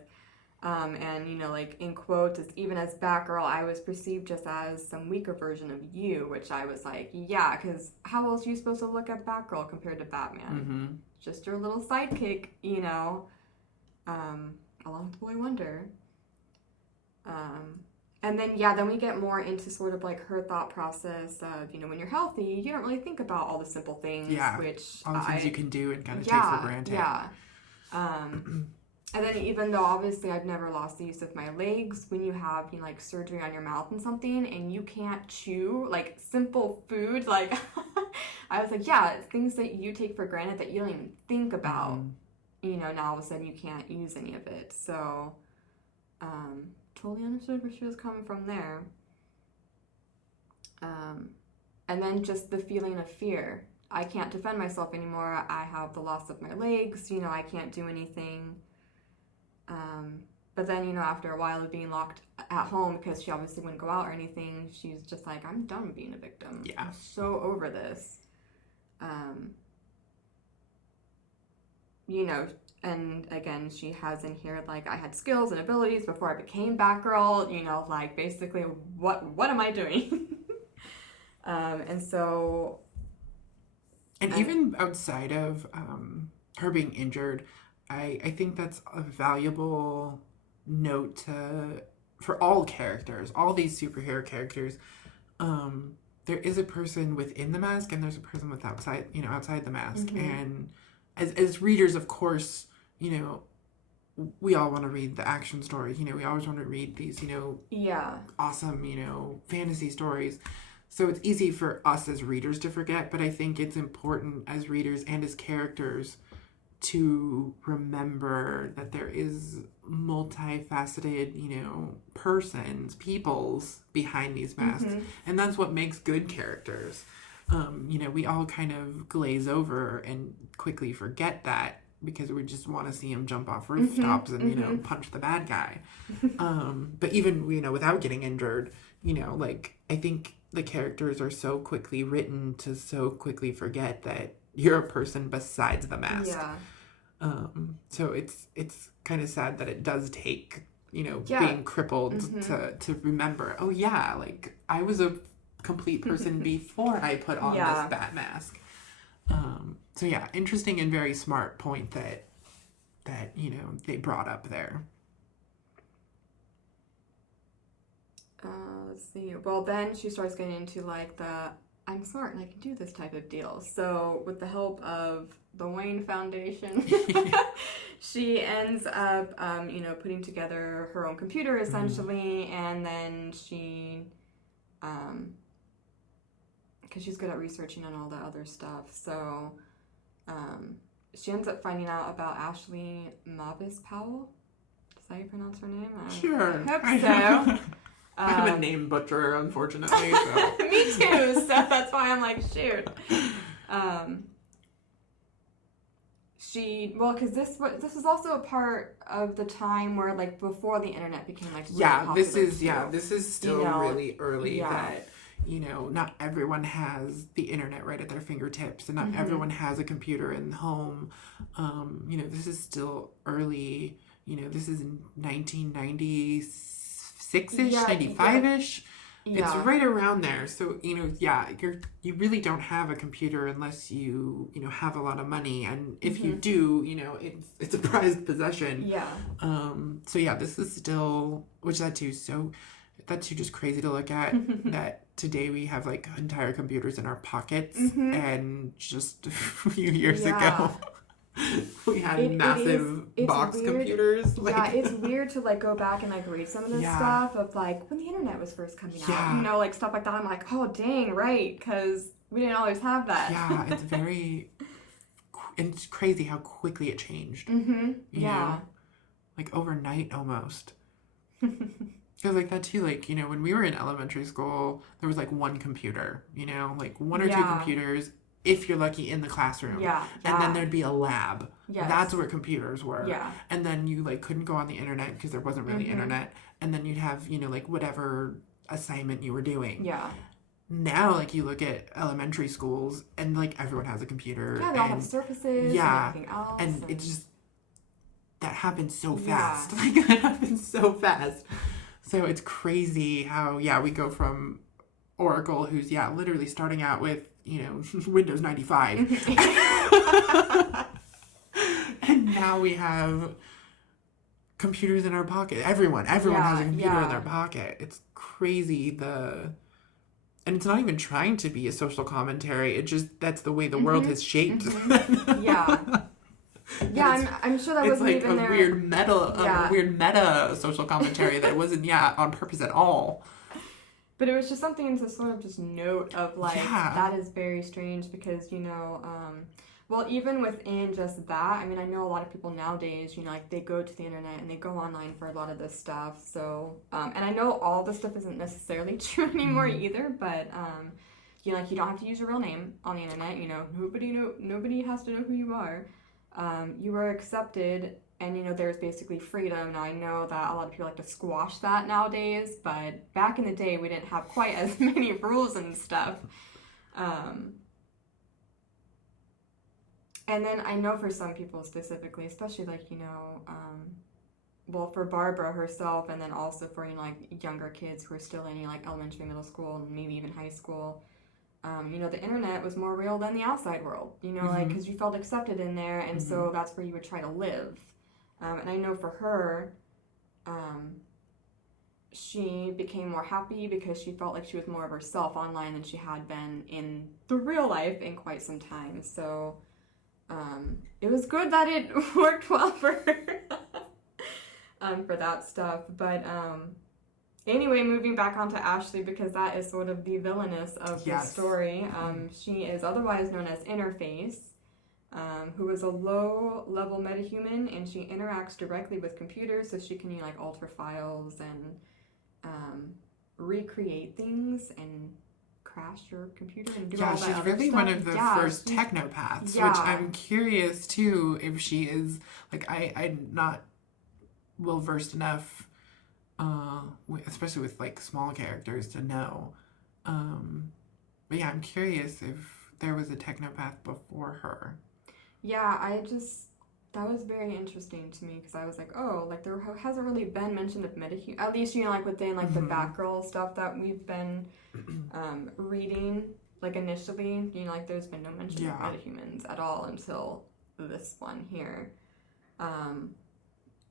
And like in quotes, even as Batgirl, I was perceived just as some weaker version of you, which I was like, yeah, because how else are you supposed to look at Batgirl compared to Batman? Just your little sidekick, along with Boy Wonder. And then, then we get more into sort of like her thought process of, when you're healthy, you don't really think about all the simple things, which all the things you can do and kind of take for granted. Yeah. And then even though obviously I've never lost the use of my legs, when you have, like surgery on your mouth and something and you can't chew, like simple food, like I was like, yeah, things that you take for granted that you don't even think about, now all of a sudden you can't use any of it. So, totally understood where she was coming from there. And then just the feeling of fear. I can't defend myself anymore. I have the loss of my legs. I can't do anything. But then, after a while of being locked at home, because she obviously wouldn't go out or anything, she's just like, I'm done being a victim. Yeah. I'm so over this. And again, she has in here, like, I had skills and abilities before I became Batgirl, like, basically, what am I doing? And so... And even outside of her being injured, I think that's a valuable note for all characters, all these superhero characters. There is a person within the mask, and there's a person outside the mask. Mm-hmm. And as readers, of course, we all want to read the action stories. We always want to read these, awesome, fantasy stories. So it's easy for us as readers to forget, but I think it's important as readers and as characters to remember that there is multifaceted, peoples behind these masks. Mm-hmm. And that's what makes good characters. We all kind of glaze over and quickly forget that because we just want to see him jump off rooftops and, punch the bad guy. But even, without getting injured, I think the characters are so quickly written to so quickly forget that you're a person besides the mask. Yeah. So it's kind of sad that it does take, Yeah. being crippled to remember, oh yeah, like I was a complete person before I put on this bat mask. So yeah, interesting and very smart point that they brought up there. Let's see. Well, then she starts getting into like I'm smart and I can do this type of deal. So with the help of the Wayne Foundation, she ends up, putting together her own computer essentially, and then she, because she's good at researching on all that other stuff, so she ends up finding out about Ashley Mavis Powell. Is that how you pronounce her name? Sure. I hope so. I'm a name butcherer, unfortunately. So. Me too. So that's why I'm like, shoot. Because this was also a part of the time where, like, before the internet became like really popular this is still really early. Yeah. That not everyone has the internet right at their fingertips, and not everyone has a computer in home. This is still early. This is 1996-ish, 95-ish. Yeah. It's right around there. So, you really don't have a computer unless you have a lot of money. And if you do, it's a prized possession. Yeah. So yeah, this is still, that's too just crazy to look at that today we have like entire computers in our pockets, and just a few years ago we had massive box computers. It's weird to like go back and like read some of this stuff of like when the internet was first coming out, like stuff like that. I'm like, oh dang, right, because we didn't always have that. Yeah, it's crazy how quickly it changed. You know? Like overnight almost. Because like that too, like, when we were in elementary school, there was like one computer, like one or two computers, if you're lucky, in the classroom. And then there'd be a lab. That's where computers were. And then you like couldn't go on the internet because there wasn't really internet. And then you'd have, like whatever assignment you were doing. Now, like, you look at elementary schools and like everyone has a computer. They all have surfaces and everything else. And it just, that happens so fast. Like, it happens so fast. So it's crazy how, we go from Oracle, who's, literally starting out with, Windows 95. And now we have computers in our pocket. Everyone has a computer in their pocket. It's crazy and it's not even trying to be a social commentary. It just, that's the way the world has shaped. I'm sure that wasn't like even there. It's like a weird meta social commentary that wasn't, on purpose at all. But it was just something to sort of just note of like, that is very strange because, even within just that, I mean, I know a lot of people nowadays, like they go to the internet and they go online for a lot of this stuff. So, and I know all this stuff isn't necessarily true anymore either, but you don't have to use your real name on the internet. Nobody has to know who you are. You are accepted, and there's basically freedom. Now I know that a lot of people like to squash that nowadays, but back in the day we didn't have quite as many rules and stuff. And then I know for some people specifically, especially like well, for Barbara herself, and then also for like younger kids who are still in like elementary, middle school, maybe even high school. The internet was more real than the outside world, like, because you felt accepted in there, and so that's where you would try to live. And I know for her, she became more happy because she felt like she was more of herself online than she had been in the real life in quite some time. So it was good that it worked well for her for that stuff. But anyway, moving back onto Ashley, because that is sort of the villainess of the story. She is otherwise known as Interface, who is a low-level metahuman, and she interacts directly with computers, so she can like alter files and recreate things and crash your computer and do all that. Yeah, she's really stuff. one of the first technopaths, which I'm curious too if she is like I'm not well versed enough. Especially with like small characters to know. But yeah, I'm curious if there was a technopath before her. Yeah, that was very interesting to me because I was like, oh, like there hasn't really been mention of metahuman, at least like within like the Batgirl stuff that we've been reading, like initially, like there's been no mention of metahumans at all until this one here.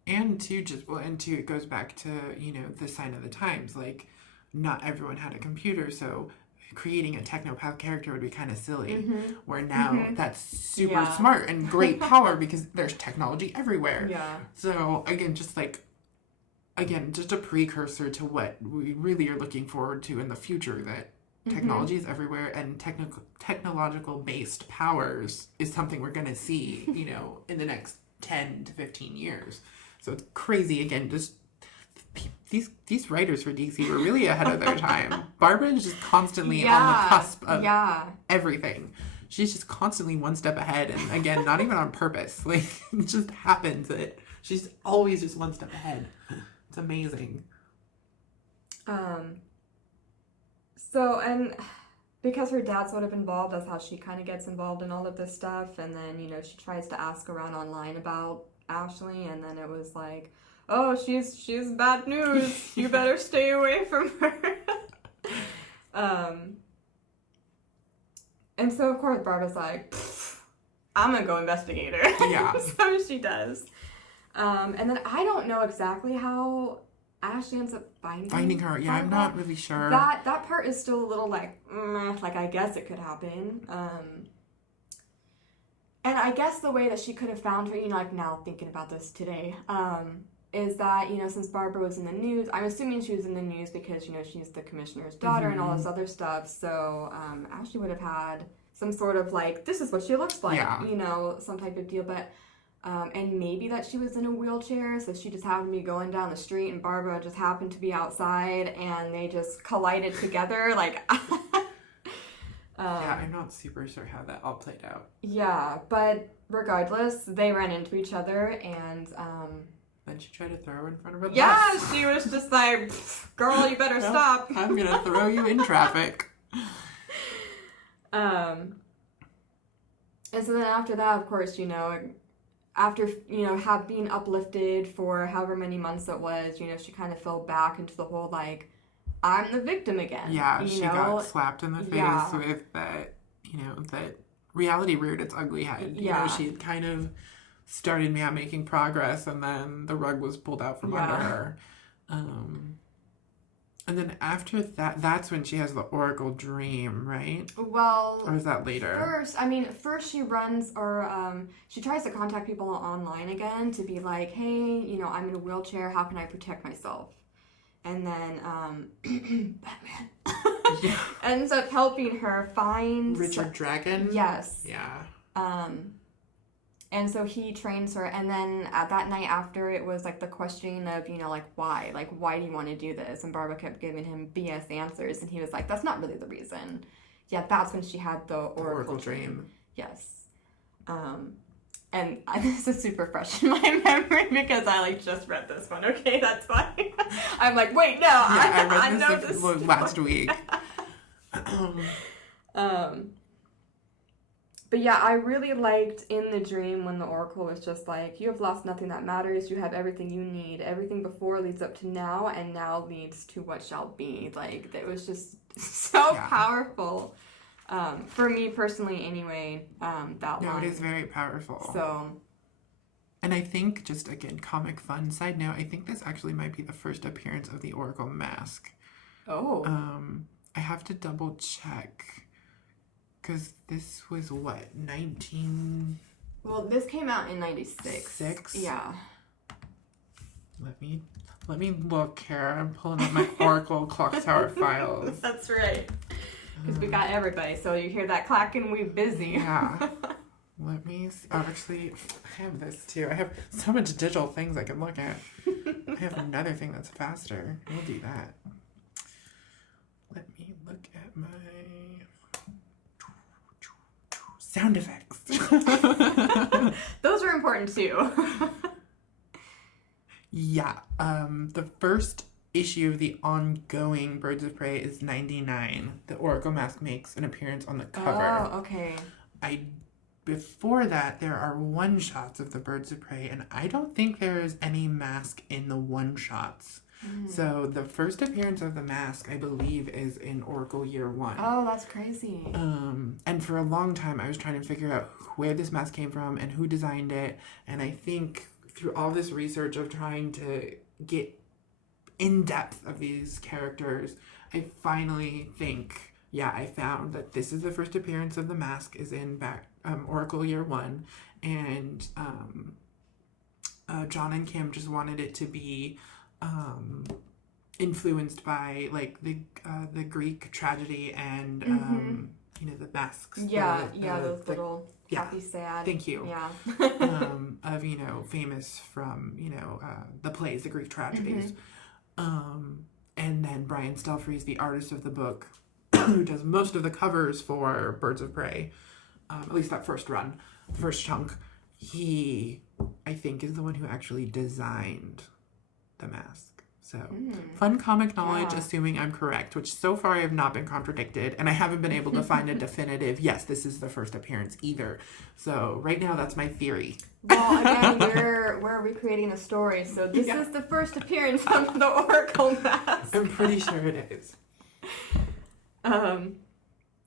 And two, it goes back to, the sign of the times. Like, not everyone had a computer, so creating a technopath character would be kind of silly. Where now that's super smart and great power because there's technology everywhere. Yeah. So, again, just a precursor to what we really are looking forward to in the future, that technology is everywhere, and technological-based powers is something we're going to see, in the next 10 to 15 years. So it's crazy. Again, just these writers for DC were really ahead of their time. Barbara is just constantly on the cusp of everything. She's just constantly one step ahead, and again, not even on purpose. Like, it just happens that she's always just one step ahead. It's amazing. So, and because her dad's sort of involved, that's how she kind of gets involved in all of this stuff. And then, she tries to ask around online about Ashley, and then it was like, oh, she's bad news. You better stay away from her. And so, of course, Barbara's like, I'm going to go investigate her. Yeah. So she does. And then I don't know exactly how Ashley ends up finding her. Yeah, I'm not really sure. That part is still a little like I guess it could happen. And I guess the way that she could have found her, like now thinking about this today, is that, since Barbara was in the news, I'm assuming she was in the news because, she's the commissioner's daughter and all this other stuff. So Ashley would have had some sort of like, this is what she looks like, some type of deal. But, and maybe that she was in a wheelchair, so she just happened to be going down the street and Barbara just happened to be outside and they just collided together. Like, yeah, I'm not super sure how that all played out. Yeah, but regardless, they ran into each other, and then she tried to throw her in front of a bus. Yeah, she was just like, girl, you better stop. I'm going to throw you in traffic. And so then after that, of course, after, have been uplifted for however many months it was, she kind of fell back into the whole, like, I'm the victim again. Yeah, she got slapped in the face with that, that reality reared its ugly head. She had kind of started making progress, and then the rug was pulled out from under her. And then after that, that's when she has the Oracle dream, right? Well... Or is that later? First she runs, or she tries to contact people online again to be like, hey, I'm in a wheelchair, how can I protect myself? And then Batman ends up helping her find... Richard Dragon? Yes. Yeah. And so he trains her, and then at that night after, it was like the question of, why? Like, why do you want to do this? And Barbara kept giving him BS answers, and he was like, that's not really the reason. Yeah, that's when she had the Oracle dream. Yes. And this is super fresh in my memory because I like just read this one. Okay, that's fine. I'm like, wait, no, Yeah, I read know this this last week. But yeah, I really liked in the dream when the Oracle was just like, you have lost nothing that matters. You have everything you need. Everything before leads up to now, and now leads to what shall be. Like, it was just so powerful. For me personally, anyway, that No, line. it is very powerful. So. And I think, just again, comic fun side note, I think this actually might be the first appearance of the Oracle mask. Oh. I have to double check. Because this was what, 19... Well, this came out in 96. 6? Yeah. Let me look here. I'm pulling up my Oracle Clock Tower files. That's right. Because we got everybody. So you hear that clacking, we busy. Yeah. Let me see. Oh, actually, I have this too. I have so much digital things I can look at. I have another thing that's faster. We'll do that. Let me look at my... sound effects. Those are important too. Yeah. The first issue of the ongoing Birds of Prey is 99. The Oracle mask makes an appearance on the cover. Oh, okay. Before that, there are one-shots of the Birds of Prey, and I don't think there is any mask in the one-shots. So the first appearance of the mask, I believe, is in Oracle Year 1. Oh, that's crazy. And for a long time, I was trying to figure out where this mask came from and who designed it. And I think through all this research of trying to get in depth of these characters, I finally think, I found that this is the first appearance of the mask is in Oracle Year 1. And John and Kim just wanted it to be influenced by like the Greek tragedy and the masks. Those little happy, sad. Thank you. Yeah. Of famous from the plays, the Greek tragedies. And then Brian Stelfreeze, the artist of the book, who does most of the covers for Birds of Prey, at least that first chunk. He, I think, is the one who actually designed the mask. So fun comic knowledge, assuming I'm correct, which so far I have not been contradicted, and I haven't been able to find a definitive yes, this is the first appearance either. So right now that's my theory. Well, again, we're recreating a story, so this is the first appearance of the Oracle mask. I'm pretty sure it is.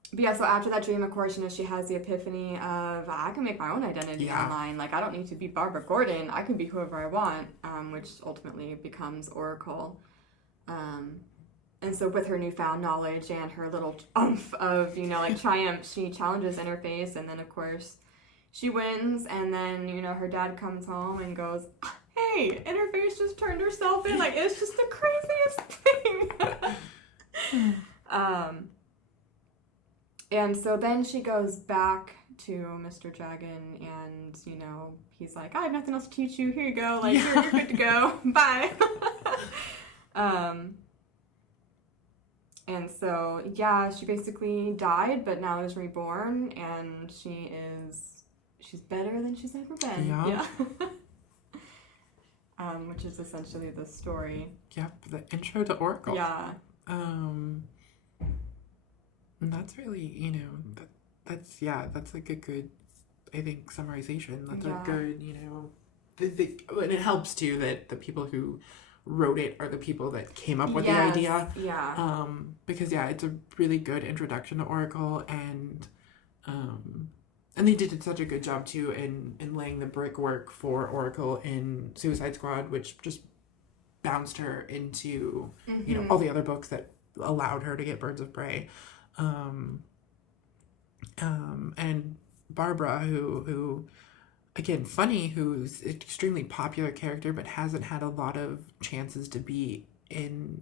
But yeah, so after that dream, of course, she has the epiphany of, I can make my own identity online. Like, I don't need to be Barbara Gordon. I can be whoever I want, which ultimately becomes Oracle. And so with her newfound knowledge and her little oomph of, triumph, she challenges Interface. And then, of course, she wins. And then, her dad comes home and goes, hey, Interface just turned herself in. Like, it's just the craziest thing. And so then she goes back to Mr. Dragon and, he's like, I have nothing else to teach you. Here you go. Like, you're good to go. Bye. And so, she basically died, but now is reborn, and she's better than she's ever been. Yeah. Which is essentially the story. Yep, the intro to Oracle. Yeah. And that's really, that's like a good, I think, summarization. That's a good, and it helps too that the people who wrote it are the people that came up with the idea. Yeah. Because it's a really good introduction to Oracle, and they did such a good job too in laying the brickwork for Oracle in Suicide Squad, which just bounced her into all the other books that allowed her to get Birds of Prey. And Barbara, who again, funny, who's an extremely popular character, but hasn't had a lot of chances to be in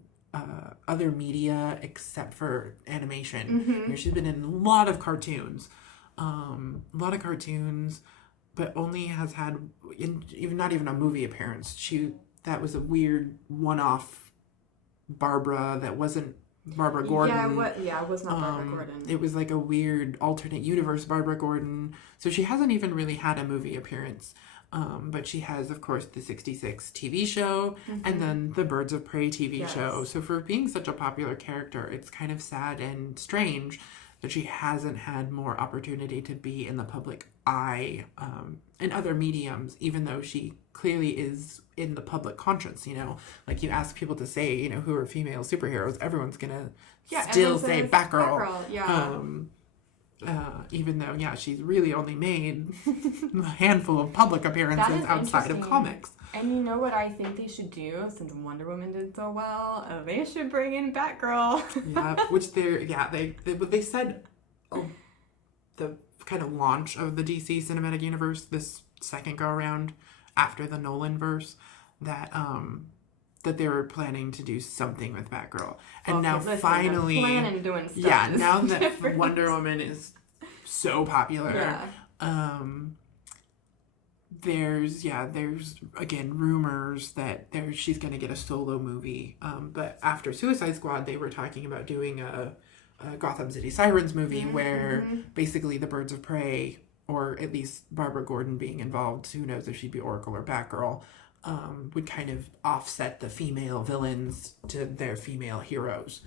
other media except for animation. She's been in a lot of cartoons, but only has had not even a movie appearance. That was a weird one-off Barbara that wasn't Barbara Gordon. It was not Barbara Gordon. It was like a weird alternate universe Barbara Gordon. So she hasn't even really had a movie appearance. But she has, of course, the 66 TV show and then the Birds of Prey TV show. So for being such a popular character, it's kind of sad and strange that she hasn't had more opportunity to be in the public eye in other mediums, even though she clearly is in the public conscience, you know? Like, you ask people to say, you know, who are female superheroes, everyone's gonna still say Batgirl. Even though, she's really only made a handful of public appearances outside of comics. And you know what I think they should do, since Wonder Woman did so well? They should bring in Batgirl. Which they said the kind of launch of the DC Cinematic Universe, this second go around after the Nolan verse, that they were planning to do something with Batgirl. And now finally, doing stuff now that Wonder Woman is so popular, there's again rumors that she's going to get a solo movie. But after Suicide Squad, they were talking about doing a Gotham City Sirens movie where basically the Birds of Prey, or at least Barbara Gordon being involved, who knows if she'd be Oracle or Batgirl, would kind of offset the female villains to their female heroes.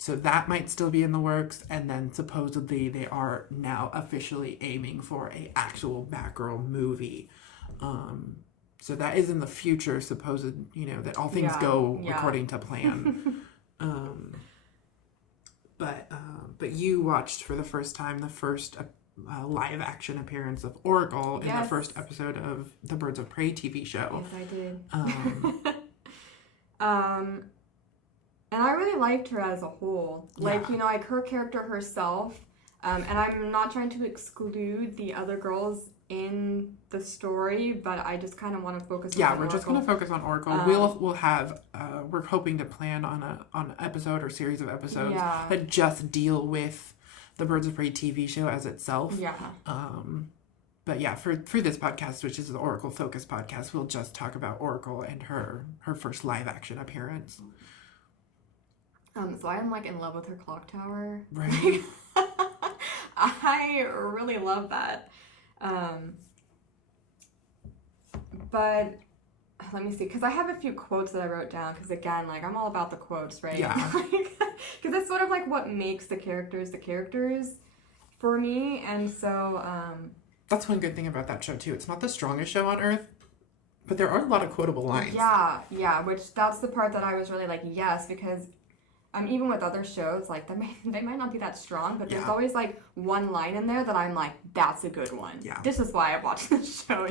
So that might still be in the works, and then supposedly they are now officially aiming for a actual Batgirl movie. So that is in the future, supposed, you know, that all things go according to plan. But you watched for the first time the first live action appearance of Oracle in the first episode of the Birds of Prey TV show. Yes, I did. And I really liked her as a whole. Like, you know, like her character herself, and I'm not trying to exclude the other girls in the story, but I just kind of want to focus on Oracle. We're just going to focus on Oracle. We'll have we're hoping to plan on an episode or series of episodes that just deal with the Birds of Prey TV show as itself. But for this podcast, which is the Oracle Focus podcast, we'll just talk about Oracle and her first live action appearance. So I'm like in love with her clock tower. Right. I really love that. But let me see, because I have a few quotes that I wrote down, because again, like, I'm all about the quotes, right? Yeah. Because that's sort of like what makes the characters for me, and so that's one good thing about that show too. It's not the strongest show on earth, but there are a lot of quotable lines. Which that's the part that I was really like, yes, because even with other shows, like, they might not be that strong, but there's always, like, one line in there that I'm like, that's a good one. Yeah. This is why I watched this show,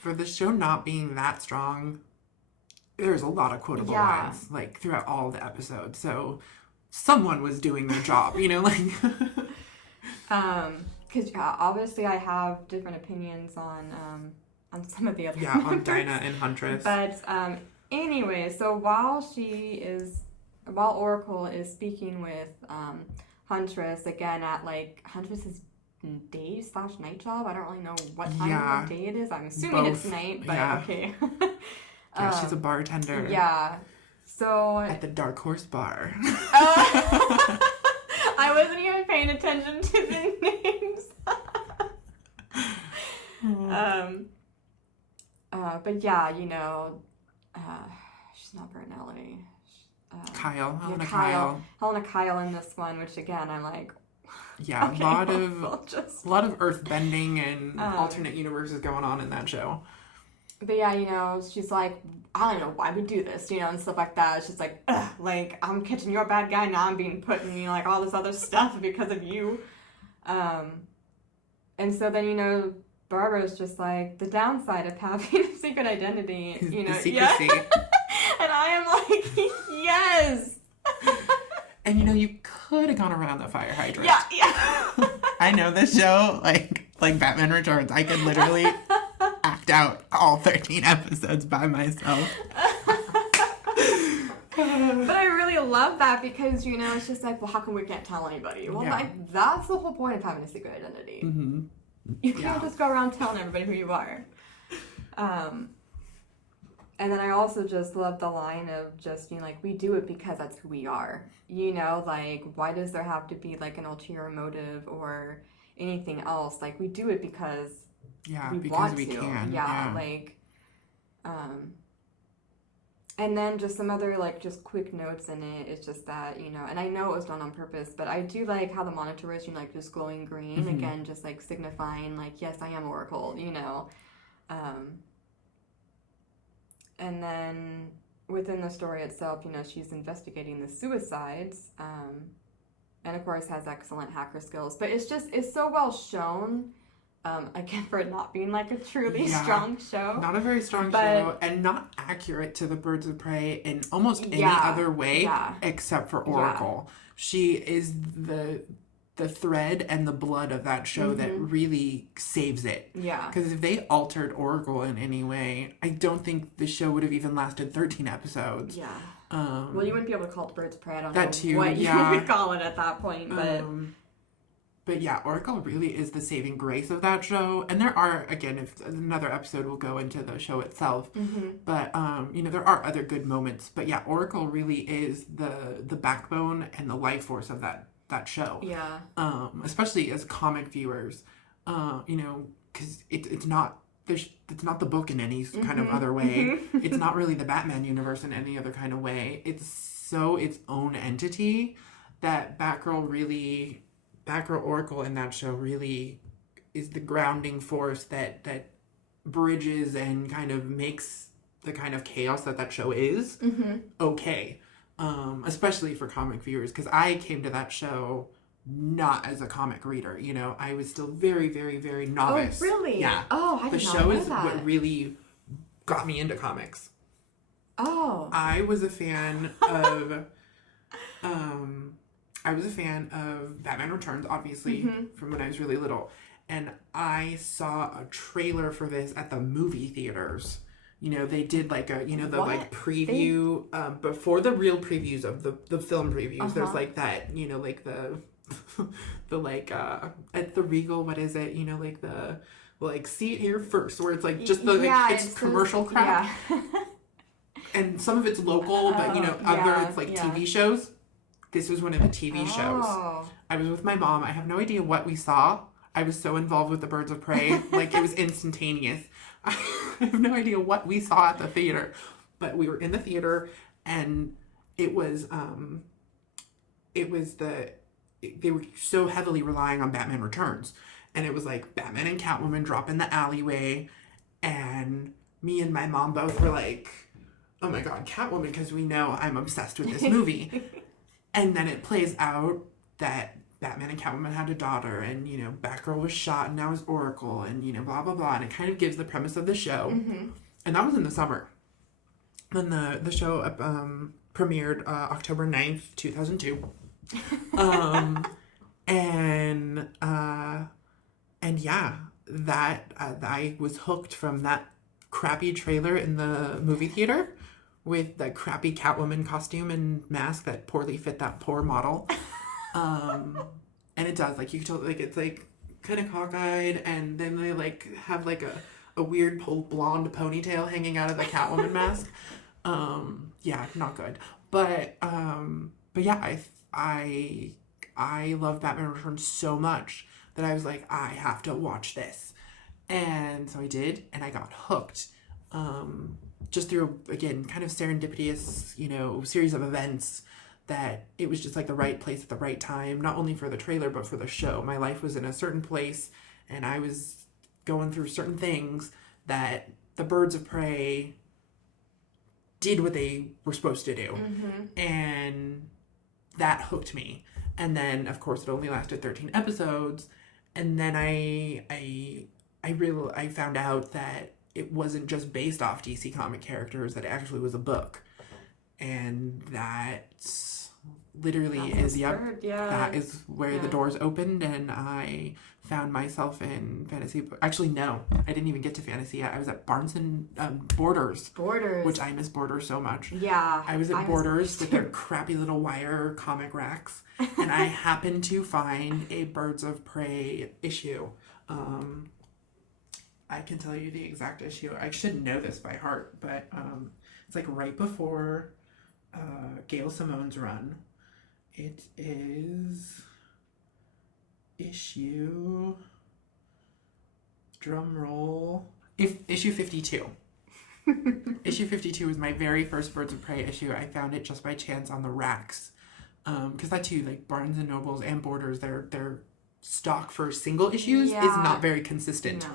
For the show not being that strong, there's a lot of quotable lines, like, throughout all the episodes. So someone was doing their job, you know, like... Because, obviously I have different opinions on some of the other members. On Dinah and Huntress. But, anyway, so while Oracle is speaking with Huntress, again, at, like, Huntress's day/night job. I don't really know what time of day it is. I'm assuming it's night, but okay. She's a bartender. Yeah. So... At the Dark Horse Bar. I wasn't even paying attention to the names. But yeah, you know, she's not Bernelli. Kyle. Helena Kyle in this one, which again, I'm like... Yeah, okay, a lot of earth bending and alternate universes going on in that show. But yeah, you know, she's like, I don't know why we do this, you know, and stuff like that. She's like, ugh, like, I'm catching you're a bad guy, now I'm being put in, you know, like, all this other stuff because of you. And so then, you know, Barbara's just like, the downside of having a secret identity, you know. The secrecy. And I am like, yes! And, you know, you could have gone around the fire hydrant. Yeah. I know this show, like Batman Returns, I could literally act out all 13 episodes by myself. But I really love that because, you know, it's just like, well, how come we can't tell anybody? Well, like, that's the whole point of having a secret identity. Mm-hmm. You can't just go around telling everybody who you are. And then I also just love the line of just, like, we do it because that's who we are. Like, why does there have to be, like, an ulterior motive or anything else? Like, we do it because we because want we to. can. Yeah, like, and then just some other, like, just quick notes in it. It's just that, and I know it was done on purpose, but I do like how the monitor is, like, just glowing green. Mm-hmm. Again, just, like, signifying, like, yes, I am Oracle, And then within the story itself, she's investigating the suicides, and of course has excellent hacker skills. But it's so well shown, again, for it not being like a truly strong show. Not a very strong show, and not accurate to the Birds of Prey in almost any other way except for Oracle. She is the thread and the blood of that show that really saves it. Yeah. Because if they altered Oracle in any way, I don't think the show would have even lasted 13 episodes. Yeah. Well, you wouldn't be able to call it Birds of Prey. I don't know too, what you would call it at that point. But yeah, Oracle really is the saving grace of that show. And there are, again, if another episode will go into the show itself. But, there are other good moments. But yeah, Oracle really is the backbone and the life force of that show. Yeah. Especially as comic viewers, because it's not it's not the book in any kind of other way. It's not really the Batman universe in any other kind of way. It's so its own entity that Batgirl Oracle in that show really is the grounding force that bridges and kind of makes the kind of chaos that show is okay. Especially for comic viewers, because I came to that show not as a comic reader. I was still very, very, very novice. Oh, really? Yeah. Oh, I did not know that. The show is what really got me into comics. Oh. I was a fan of, Batman Returns, obviously, from when I was really little, and I saw a trailer for this at the movie theaters. They did like a, like preview, before the real previews of the film previews. There's like that, like the like, at the Regal, what is it? Like the, like, see it here first, where it's like just the, like, it's commercial crap. Yeah. And some of it's local, but, other, it's like TV shows. This was one of the TV shows. I was with my mom. I have no idea what we saw. I was so involved with the Birds of Prey. Like, it was instantaneous. I have no idea what we saw at the theater, but we were in the theater, and they were so heavily relying on Batman Returns, and it was like Batman and Catwoman drop in the alleyway, and me and my mom both were like, oh my god, Catwoman, because we know I'm obsessed with this movie. And then it plays out that Batman and Catwoman had a daughter, and, Batgirl was shot, and now is Oracle, and, blah, blah, blah. And it kind of gives the premise of the show. And that was in the summer. Then the show premiered October 9th, 2002. And yeah, that I was hooked from that crappy trailer in the movie theater with the crappy Catwoman costume and mask that poorly fit that poor model. And it does, like, you can tell, like, it's like kind of cockeyed, and then they like have like a weird blonde ponytail hanging out of the Catwoman mask. Yeah, not good. But yeah, I love Batman Returns so much that I was like, I have to watch this. And so I did, and I got hooked. Just through, again, kind of serendipitous, series of events, that it was just like the right place at the right time, not only for the trailer, but for the show. My life was in a certain place, and I was going through certain things that the Birds of Prey did what they were supposed to do. And that hooked me. And then, of course, it only lasted 13 episodes. And then I found out that it wasn't just based off DC comic characters, that it actually was a book. And that literally that is where the doors opened, and I found myself in fantasy. Actually, no, I didn't even get to fantasy yet. I was at Barnes and Borders, which I miss Borders so much. Yeah, I was at Borders with their crappy little wire comic racks, and I happened to find a Birds of Prey issue. I can tell you the exact issue. I should know this by heart, but it's like right before Gail Simone's run. It is issue, drum roll, issue 52. Issue 52 was my very first Birds of Prey issue. I found it just by chance on the racks. Because that too, like Barnes and Nobles and Borders, their stock for single issues is not very consistent.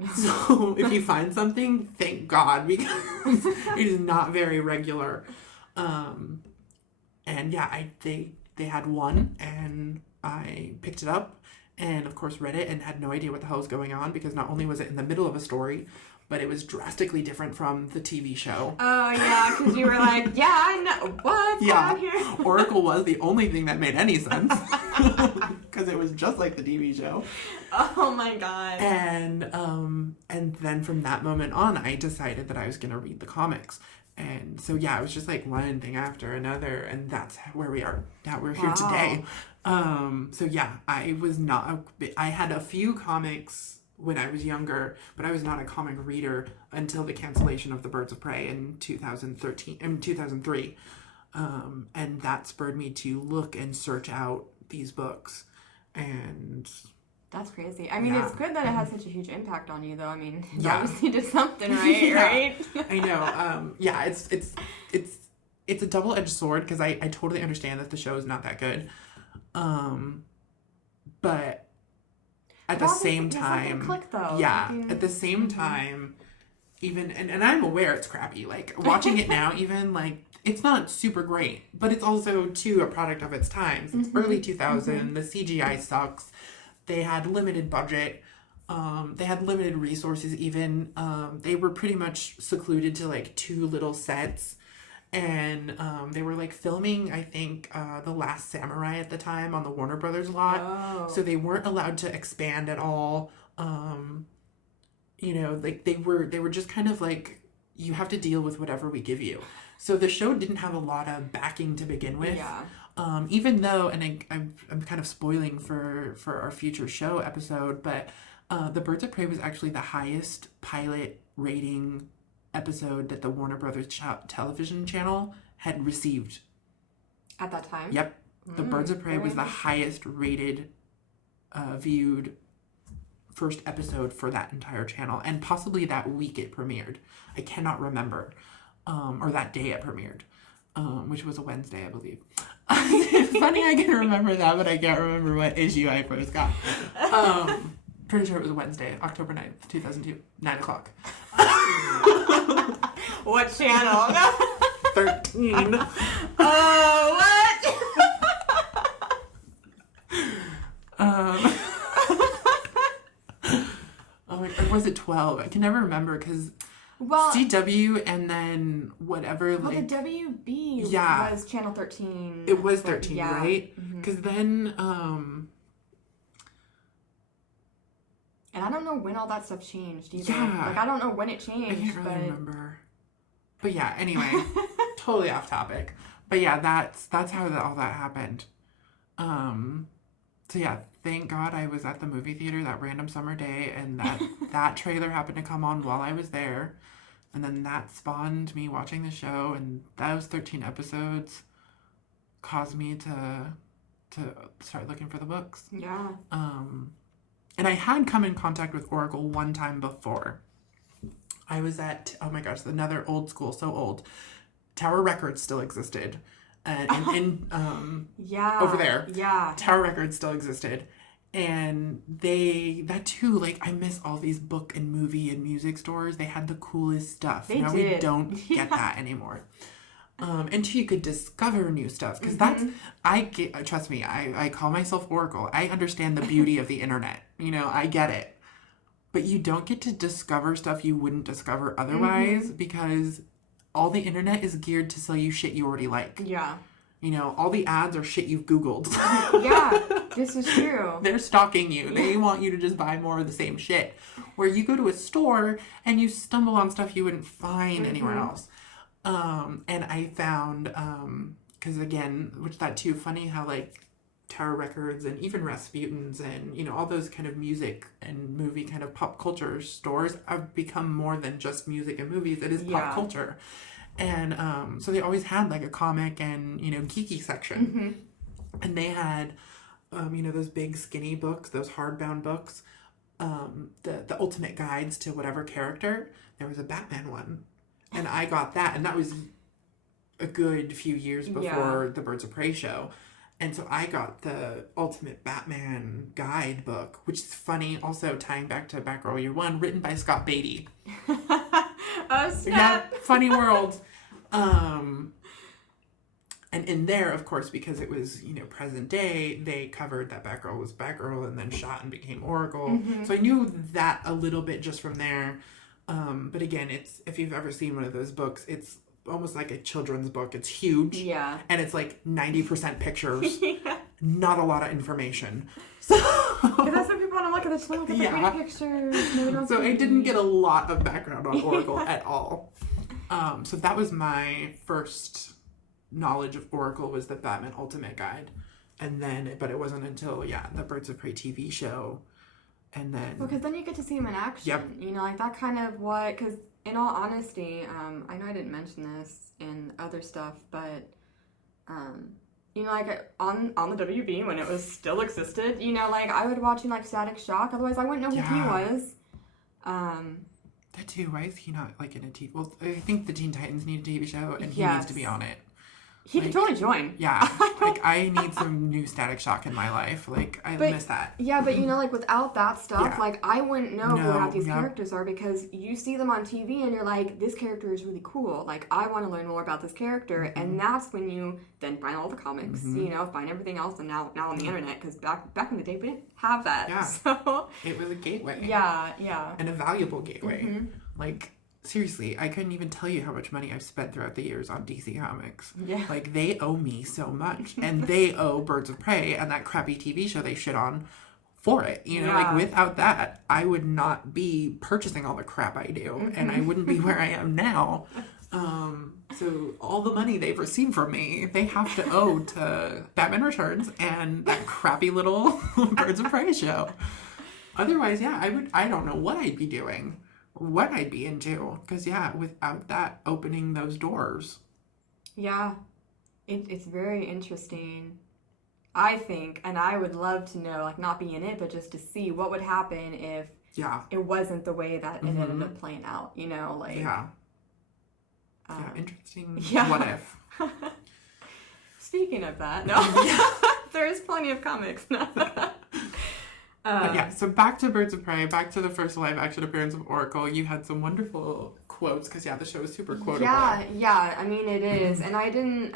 No. So if you find something, thank God, because it is not very regular. And yeah, they had one, and I picked it up, and of course read it, and had no idea what the hell was going on, because not only was it in the middle of a story, but it was drastically different from the TV show. Oh, yeah, because you were like, yeah, I know. What's going on here? Oracle was the only thing that made any sense. Because it was just like the TV show. Oh, my God. And then from that moment on, I decided that I was going to read the comics. And so, yeah, it was just like one thing after another. And that's where we are. Now we're here today. So, yeah, I had a few comics when I was younger, but I was not a comic reader until the cancellation of the Birds of Prey in 2003. And that spurred me to look and search out these books. And that's crazy. I mean, it's good that it has such a huge impact on you, though. I mean, you yeah. obviously did something right, right? I know. Yeah, it's a double-edged sword, because I totally understand that the show is not that good. But at the same time, click, though. At the same time, even, and I'm aware it's crappy. Like, watching it now, even, like, it's not super great, but it's also, too, a product of its times. It's early 2000, the CGI sucks, they had limited budget, they had limited resources even, they were pretty much secluded to, like, 2 little sets. And they were like filming, I think, The Last Samurai at the time on the Warner Brothers lot. Oh. So they weren't allowed to expand at all. You know, like they were just kind of like, you have to deal with whatever we give you. So the show didn't have a lot of backing to begin with. Yeah. Even though, and I'm kind of spoiling for our future show episode, but The Birds of Prey was actually the highest pilot rating episode that the Warner Brothers television channel had received. At that time? Yep. The Birds of Prey was the highest rated, viewed first episode for that entire channel. And possibly that week it premiered. I cannot remember. Or that day it premiered. Which was a Wednesday, I believe. It's funny I can remember that, but I can't remember what issue I first got. Pretty sure it was a Wednesday, October 9th, 2002, 9 o'clock. What channel? 13. Oh, what? Or was it 12? I can never remember, because CW and then whatever. Well, like, the WB was channel 13. It was 13, right? Mm-hmm. Because then, and I don't know when all that stuff changed either. Yeah. Like, I don't know when it changed. I can't really remember. But yeah, anyway, totally off topic. But yeah, that's how all that happened. So yeah, thank God I was at the movie theater that random summer day, and that trailer happened to come on while I was there. And then that spawned me watching the show, and those 13 episodes caused me to start looking for the books. Yeah. And I had come in contact with Oracle one time before. I was at, oh my gosh, another old school, so old. Tower Records still existed. Over there. Yeah. Tower Records still existed. And that too, like, I miss all these book and movie and music stores. They had the coolest stuff. They now did. We don't get that anymore. And too, you could discover new stuff. Because trust me, I call myself Oracle. I understand the beauty of the internet. You know, I get it. But you don't get to discover stuff you wouldn't discover otherwise, because all the internet is geared to sell you shit you already like. Yeah. You know, all the ads are shit you've Googled. Yeah, this is true. They're stalking you. They want you to just buy more of the same shit. Where you go to a store and you stumble on stuff you wouldn't find anywhere else. And I found, because again, which that too, funny how like Tower Records and even Rasputin's and, you know, all those kind of music and movie kind of pop culture stores have become more than just music and movies. It is pop culture. And so they always had like a comic and, you know, geeky section. And they had, you know, those big skinny books, those hardbound books, the ultimate guides to whatever character. There was a Batman one. And I got that. And that was a good few years before the Birds of Prey show. And so I got the Ultimate Batman Guide book, which is funny, also tying back to Batgirl Year One, written by Scott Beatty. Oh, snap! Yeah, funny world. And in there, of course, because it was, you know, present day, they covered that Batgirl was Batgirl and then shot and became Oracle. So I knew that a little bit just from there. But again, it's, if you've ever seen one of those books, it's almost like a children's book. It's huge. Yeah. And it's like 90% pictures. Not a lot of information. So that's what people want to look at. Look at the pictures. So I didn't get a lot of background on Oracle at all. So that was my first knowledge of Oracle, was the Batman Ultimate Guide. And then, but it wasn't until, the Birds of Prey TV show. And then... Because then you get to see him in action. You know, like that kind of what... Because in all honesty, I know I didn't mention this in other stuff, but, you know, like on the WB when it was still existed, you know, like I would watch him like Static Shock. Otherwise, I wouldn't know who he was. That too. Why is he not like in a TV? Well, I think the Teen Titans need a TV show, and he needs to be on it. He could totally join. Yeah. Like, I need some new Static Shock in my life. Like, I miss that. Yeah, but, you know, like, without that stuff, like, I wouldn't know who half these characters are, because you see them on TV and you're like, this character is really cool. Like, I want to learn more about this character. And that's when you then find all the comics, you know, find everything else, and now on the internet, because back in the day, we didn't have that. Yeah. So it was a gateway. Yeah. And a valuable gateway. Like... Seriously, I couldn't even tell you how much money I've spent throughout the years on DC Comics. Yeah. Like, they owe me so much. And they owe Birds of Prey and that crappy TV show they shit on for it. You know, like, without that, I would not be purchasing all the crap I do. And I wouldn't be where I am now. So all the money they've received from me, they have to owe to Batman Returns and that crappy little Birds of Prey show. Otherwise, I don't know what I'd be doing. What I'd be into, because without that opening those doors, it's very interesting, I think, and I would love to know, like, not be in it, but just to see what would happen if it wasn't the way that it ended up playing out, you know, like interesting. What if? Speaking of that, there is plenty of comics. But so back to Birds of Prey, back to the first live action appearance of Oracle. You had some wonderful quotes, because the show is super quotable. Yeah, I mean it is, and I didn't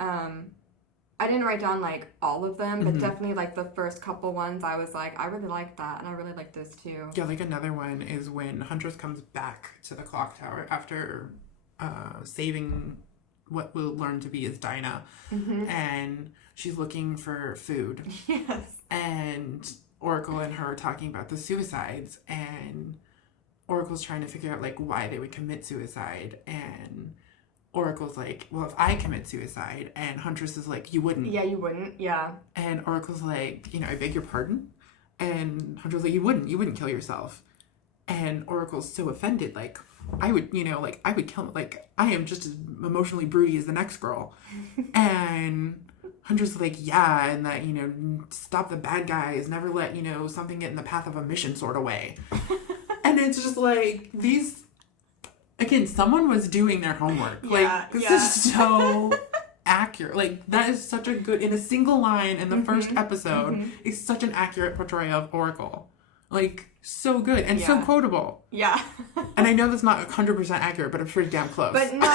write down like all of them, but definitely like the first couple ones, I was like, I really like that, and I really like this too. Yeah, like another one is when Huntress comes back to the clock tower after saving what we'll learn to be as Dinah, and she's looking for food. Yes. And Oracle and her are talking about the suicides, and Oracle's trying to figure out like why they would commit suicide, and Oracle's like, well, if I commit suicide, and Huntress is like, you wouldn't. Yeah, you wouldn't. Yeah. And Oracle's like, you know, I beg your pardon? And Huntress like, you wouldn't kill yourself. And Oracle's so offended, like, I would, you know, like, I would kill, like, I am just as emotionally broody as the next girl. And Huntress like, yeah, and that, you know, stop the bad guys, never let, you know, something get in the path of a mission sort of way. And it's just like, these, again, someone was doing their homework. Like, this is so accurate. Like, that is such a good, in a single line in the first episode, is such an accurate portrayal of Oracle. Like, so good and so quotable. Yeah. And I know that's not 100% accurate, but it's pretty damn close. But no,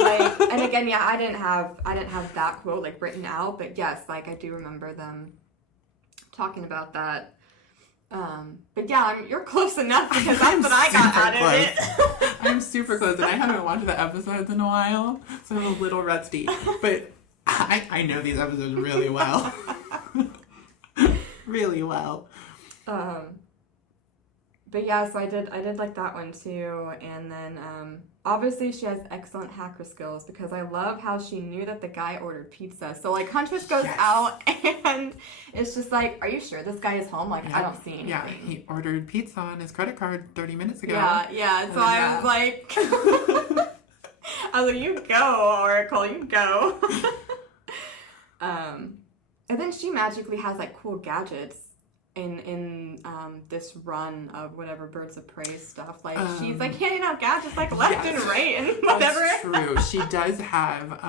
like, and again, I didn't have that quote like written out, but yes, like I do remember them talking about that. But you're close enough, because that's what I got out of it. I'm super close, and I haven't watched the episodes in a while, so I'm a little rusty. But I know these episodes really well. Really well. But yeah, so I did like that one too. And then obviously she has excellent hacker skills because I love how she knew that the guy ordered pizza. So like Huntress goes Yes. out and it's just like, are you sure this guy is home? Like I Yep. don't see anything. Yeah, he ordered pizza on his credit card 30 minutes ago. Yeah. So I was like, I was like, you go, Oracle, you go. And then she magically has like cool gadgets in this run of whatever Birds of Prey stuff. Like she's like handing out gadgets like left and right and whatever. That's true. She does have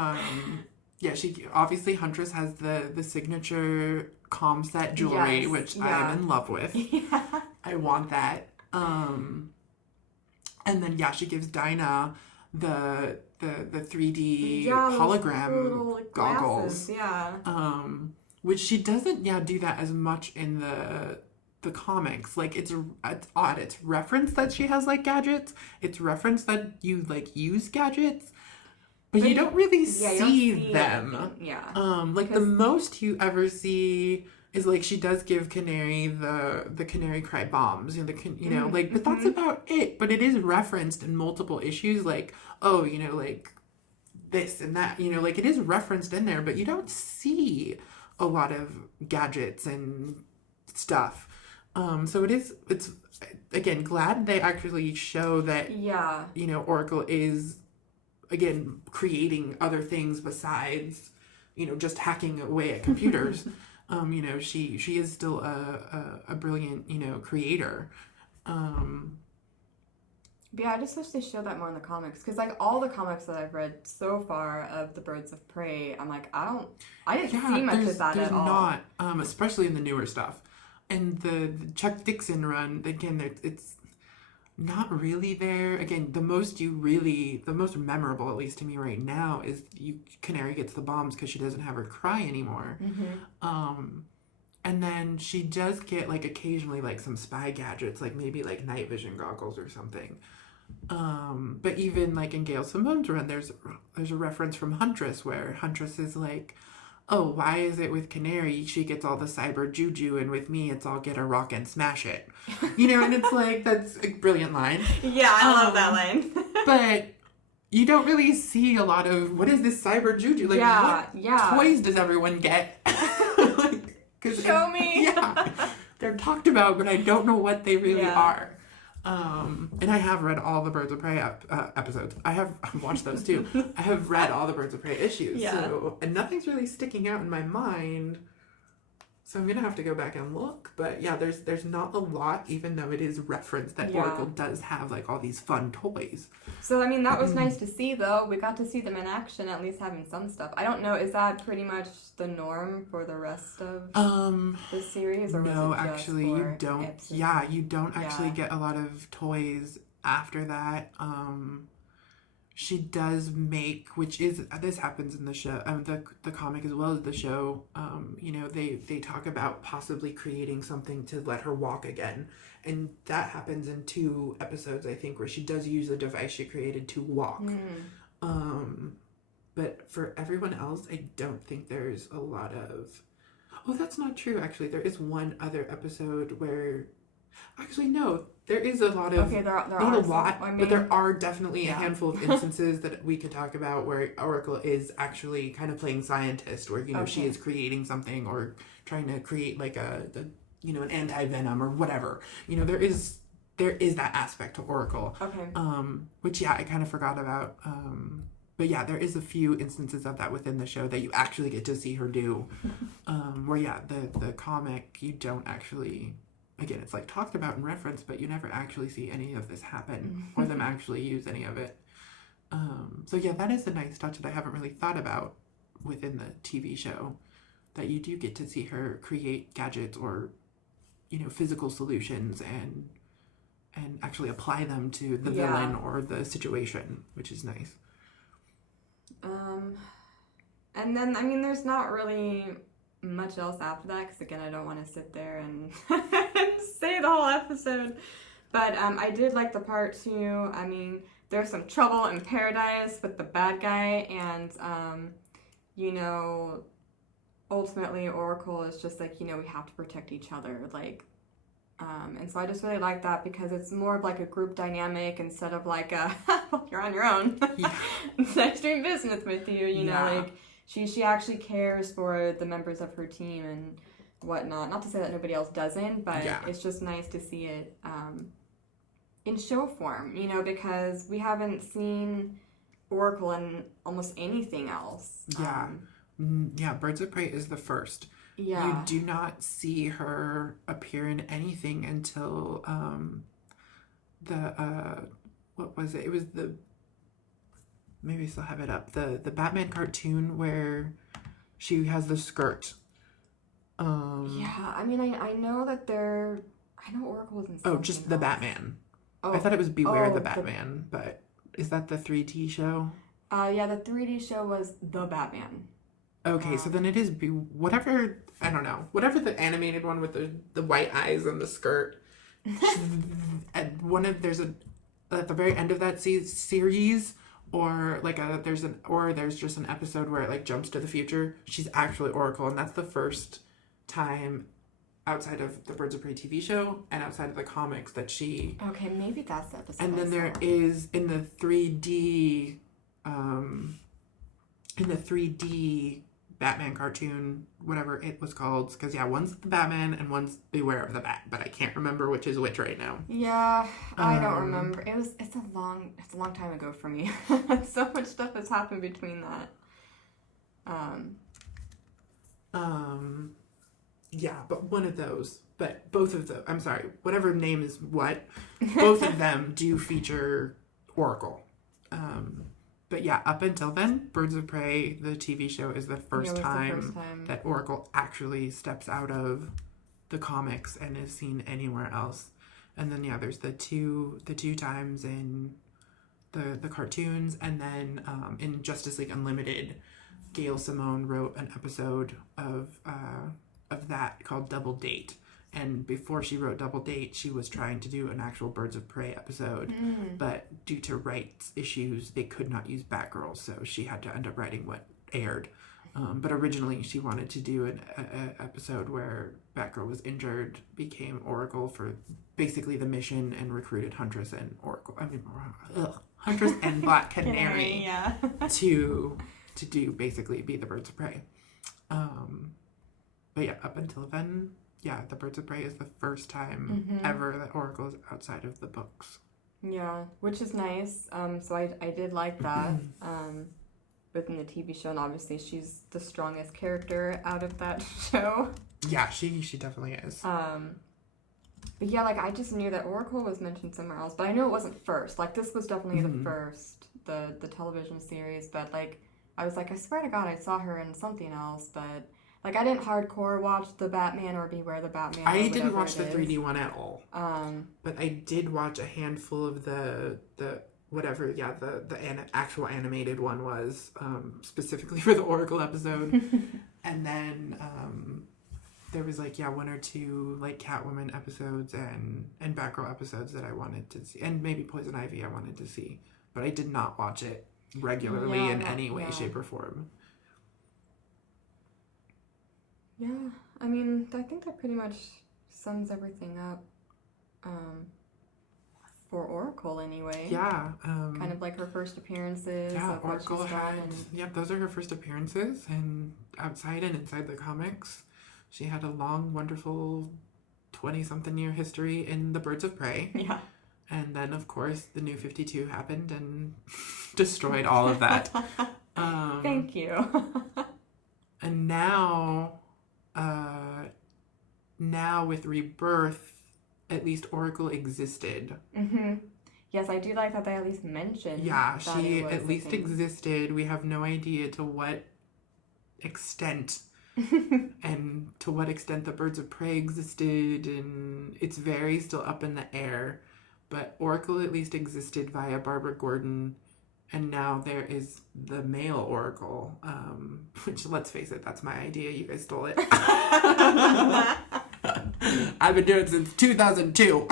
she obviously Huntress has the signature comm set jewelry, which I am in love with. Yeah. I want that. And then she gives Dinah the 3D hologram goggles. Yeah. Which she doesn't do that as much in the comics. Like it's odd. It's referenced that she has like gadgets. It's referenced that you like use gadgets, but you don't really see them. Anything. Yeah. Like the most you ever see is like she does give Canary the Canary Cry bombs. But that's about it. But it is referenced in multiple issues. Like like this and that. Like it is referenced in there, but you don't see a lot of gadgets and stuff. So it's again glad they actually show that Oracle is again creating other things besides just hacking away at computers. She is still a brilliant creator. But yeah, I just wish they showed that more in the comics. Because, like, all the comics that I've read so far of the Birds of Prey, I'm like, I didn't see much of that at all. There's not, especially in the newer stuff. And the Chuck Dixon run, again, it's not really there. Again, the most memorable, at least to me right now, is Canary gets the bombs because she doesn't have her cry anymore. Mm-hmm. And then she does get, like, occasionally, like, some spy gadgets, like, maybe, like, night vision goggles or something. But even, like, in Gail Simone's run, there's a reference from Huntress where Huntress is like, oh, why is it with Canary she gets all the cyber juju and with me it's all get a rock and smash it? And it's like, that's a brilliant line. Yeah, I love that line. But you don't really see a lot of, what is this cyber juju? Like, what toys does everyone get? Show me. Yeah. They're talked about, but I don't know what they really are. And I have read all the Birds of Prey episodes. I've watched those too. I have read all the Birds of Prey issues. Yeah. And nothing's really sticking out in my mind. So I'm gonna have to go back and look. But yeah, there's not a lot, even though it is referenced that Oracle does have like all these fun toys. So I mean that was nice to see though. We got to see them in action, at least having some stuff. I don't know, is that pretty much the norm for the rest of the series, or no, was it just actually you don't. You don't actually get a lot of toys after that. She does make, which is, this happens in the show, the comic as well as the show. They talk about possibly creating something to let her walk again, and that happens in 2 episodes, I think, where she does use a device she created to walk. But for everyone else, I don't think there's a lot of. Oh, that's not true. Actually, there is one other episode where. Actually, no. There is a lot of, not a lot, but there are definitely a handful of instances that we could talk about where Oracle is actually kind of playing scientist, where, she is creating something or trying to create like an anti-venom or whatever. There is that aspect to Oracle. Okay. Which, I kind of forgot about. But yeah, there is a few instances of that within the show that you actually get to see her do. Where, the comic, you don't actually... Again, it's like talked about in reference, but you never actually see any of this happen or them actually use any of it. So yeah, that is a nice touch that I haven't really thought about within the TV show, that you do get to see her create gadgets or, physical solutions and actually apply them to the villain or the situation, which is nice. And then, there's not really much else after that, because again, I don't want to sit there and say the whole episode. But I did like the part too. There's some trouble in paradise with the bad guy, and ultimately Oracle is just like, we have to protect each other. Like, And so I just really like that because it's more of like a group dynamic instead of like a, well, you're on your own. Yeah. Nice doing business with you, you know, Yeah. like she actually cares for the members of her team and whatnot. Not to say that nobody else doesn't, but Yeah. it's just nice to see it in show form, you know, because we haven't seen Oracle in almost anything else. Yeah. Yeah, Birds of Prey is the first. Yeah. You do not see her appear in anything until what was it? It was the, maybe I still have it up. The Batman cartoon where she has the skirt. Yeah, I mean, I know that I know Oracle was in Oh, something just the else. Batman. Oh, I thought it was Beware the the Batman, but is that the 3D show? yeah, the 3D show was The Batman. Okay, so then it is whatever, I don't know, whatever the animated one with the white eyes and the skirt. At there's at the very end of that series, or like there's just an episode where it like jumps to the future. She's actually Oracle, and that's the first time outside of the Birds of Prey TV show and outside of the comics that she. Okay, maybe that's the episode. And then there is in the 3D Batman cartoon, whatever it was called, because yeah, one's the Batman and one's Beware of the Bat, but I can't remember which is which right now. Yeah, I don't remember. It's a long time ago for me. So much stuff has happened between that. Yeah, but one of those, but both of them, I'm sorry, whatever name is what, both of them do feature Oracle. But yeah, up until then, Birds of Prey, the TV show, is the first time that Oracle actually steps out of the comics and is seen anywhere else. And then yeah, there's the two times in the cartoons, and then in Justice League Unlimited, Gail Simone wrote an episode of that called Double Date. And before she wrote Double Date, she was trying to do an actual Birds of Prey episode. But due to rights issues, they could not use Batgirl, so she had to end up writing what aired. But originally, she wanted to do an episode where Batgirl was injured, became Oracle for basically the mission, and recruited Huntress and Huntress and Black Canary yeah. to do basically be the Birds of Prey. But yeah, up until then, yeah, the Birds of Prey is the first time ever that Oracle is outside of the books. Yeah, which is nice. So I did like that within the TV show, and obviously she's the strongest character out of that show. Yeah, she definitely is. But yeah, like I just knew that Oracle was mentioned somewhere else, but I knew it wasn't first. Like this was definitely the first, the television series. But like I was like, I swear to God, I saw her in something else, but. Like, I didn't hardcore watch The Batman or Beware the Batman. I didn't watch the 3D one at all. But I did watch a handful of the whatever, yeah, the actual animated one was, specifically for the Oracle episode. And then there was, like, yeah, one or two, like, Catwoman episodes and Batgirl episodes that I wanted to see. And maybe Poison Ivy I wanted to see. But I did not watch it regularly in any way, shape, or form. Yeah, I mean, I think that pretty much sums everything up for Oracle anyway. Yeah. Kind of like her first appearances. Yeah, of what Oracle she's done yep, those are her first appearances, and outside and inside the comics. She had a long, wonderful 20-something year history in the Birds of Prey. Yeah. And then, of course, the New 52 happened and destroyed all of that. Thank you. And now with Rebirth, at least Oracle existed. Yes, I do like that they at least mentioned. Yeah, she at least existed. We have no idea to what extent and to what extent the Birds of Prey existed, and it's very still up in the air. But Oracle at least existed via Barbara Gordon, and now there is the male Oracle, which, let's face it, that's my idea. You guys stole it. I've been doing it since 2002.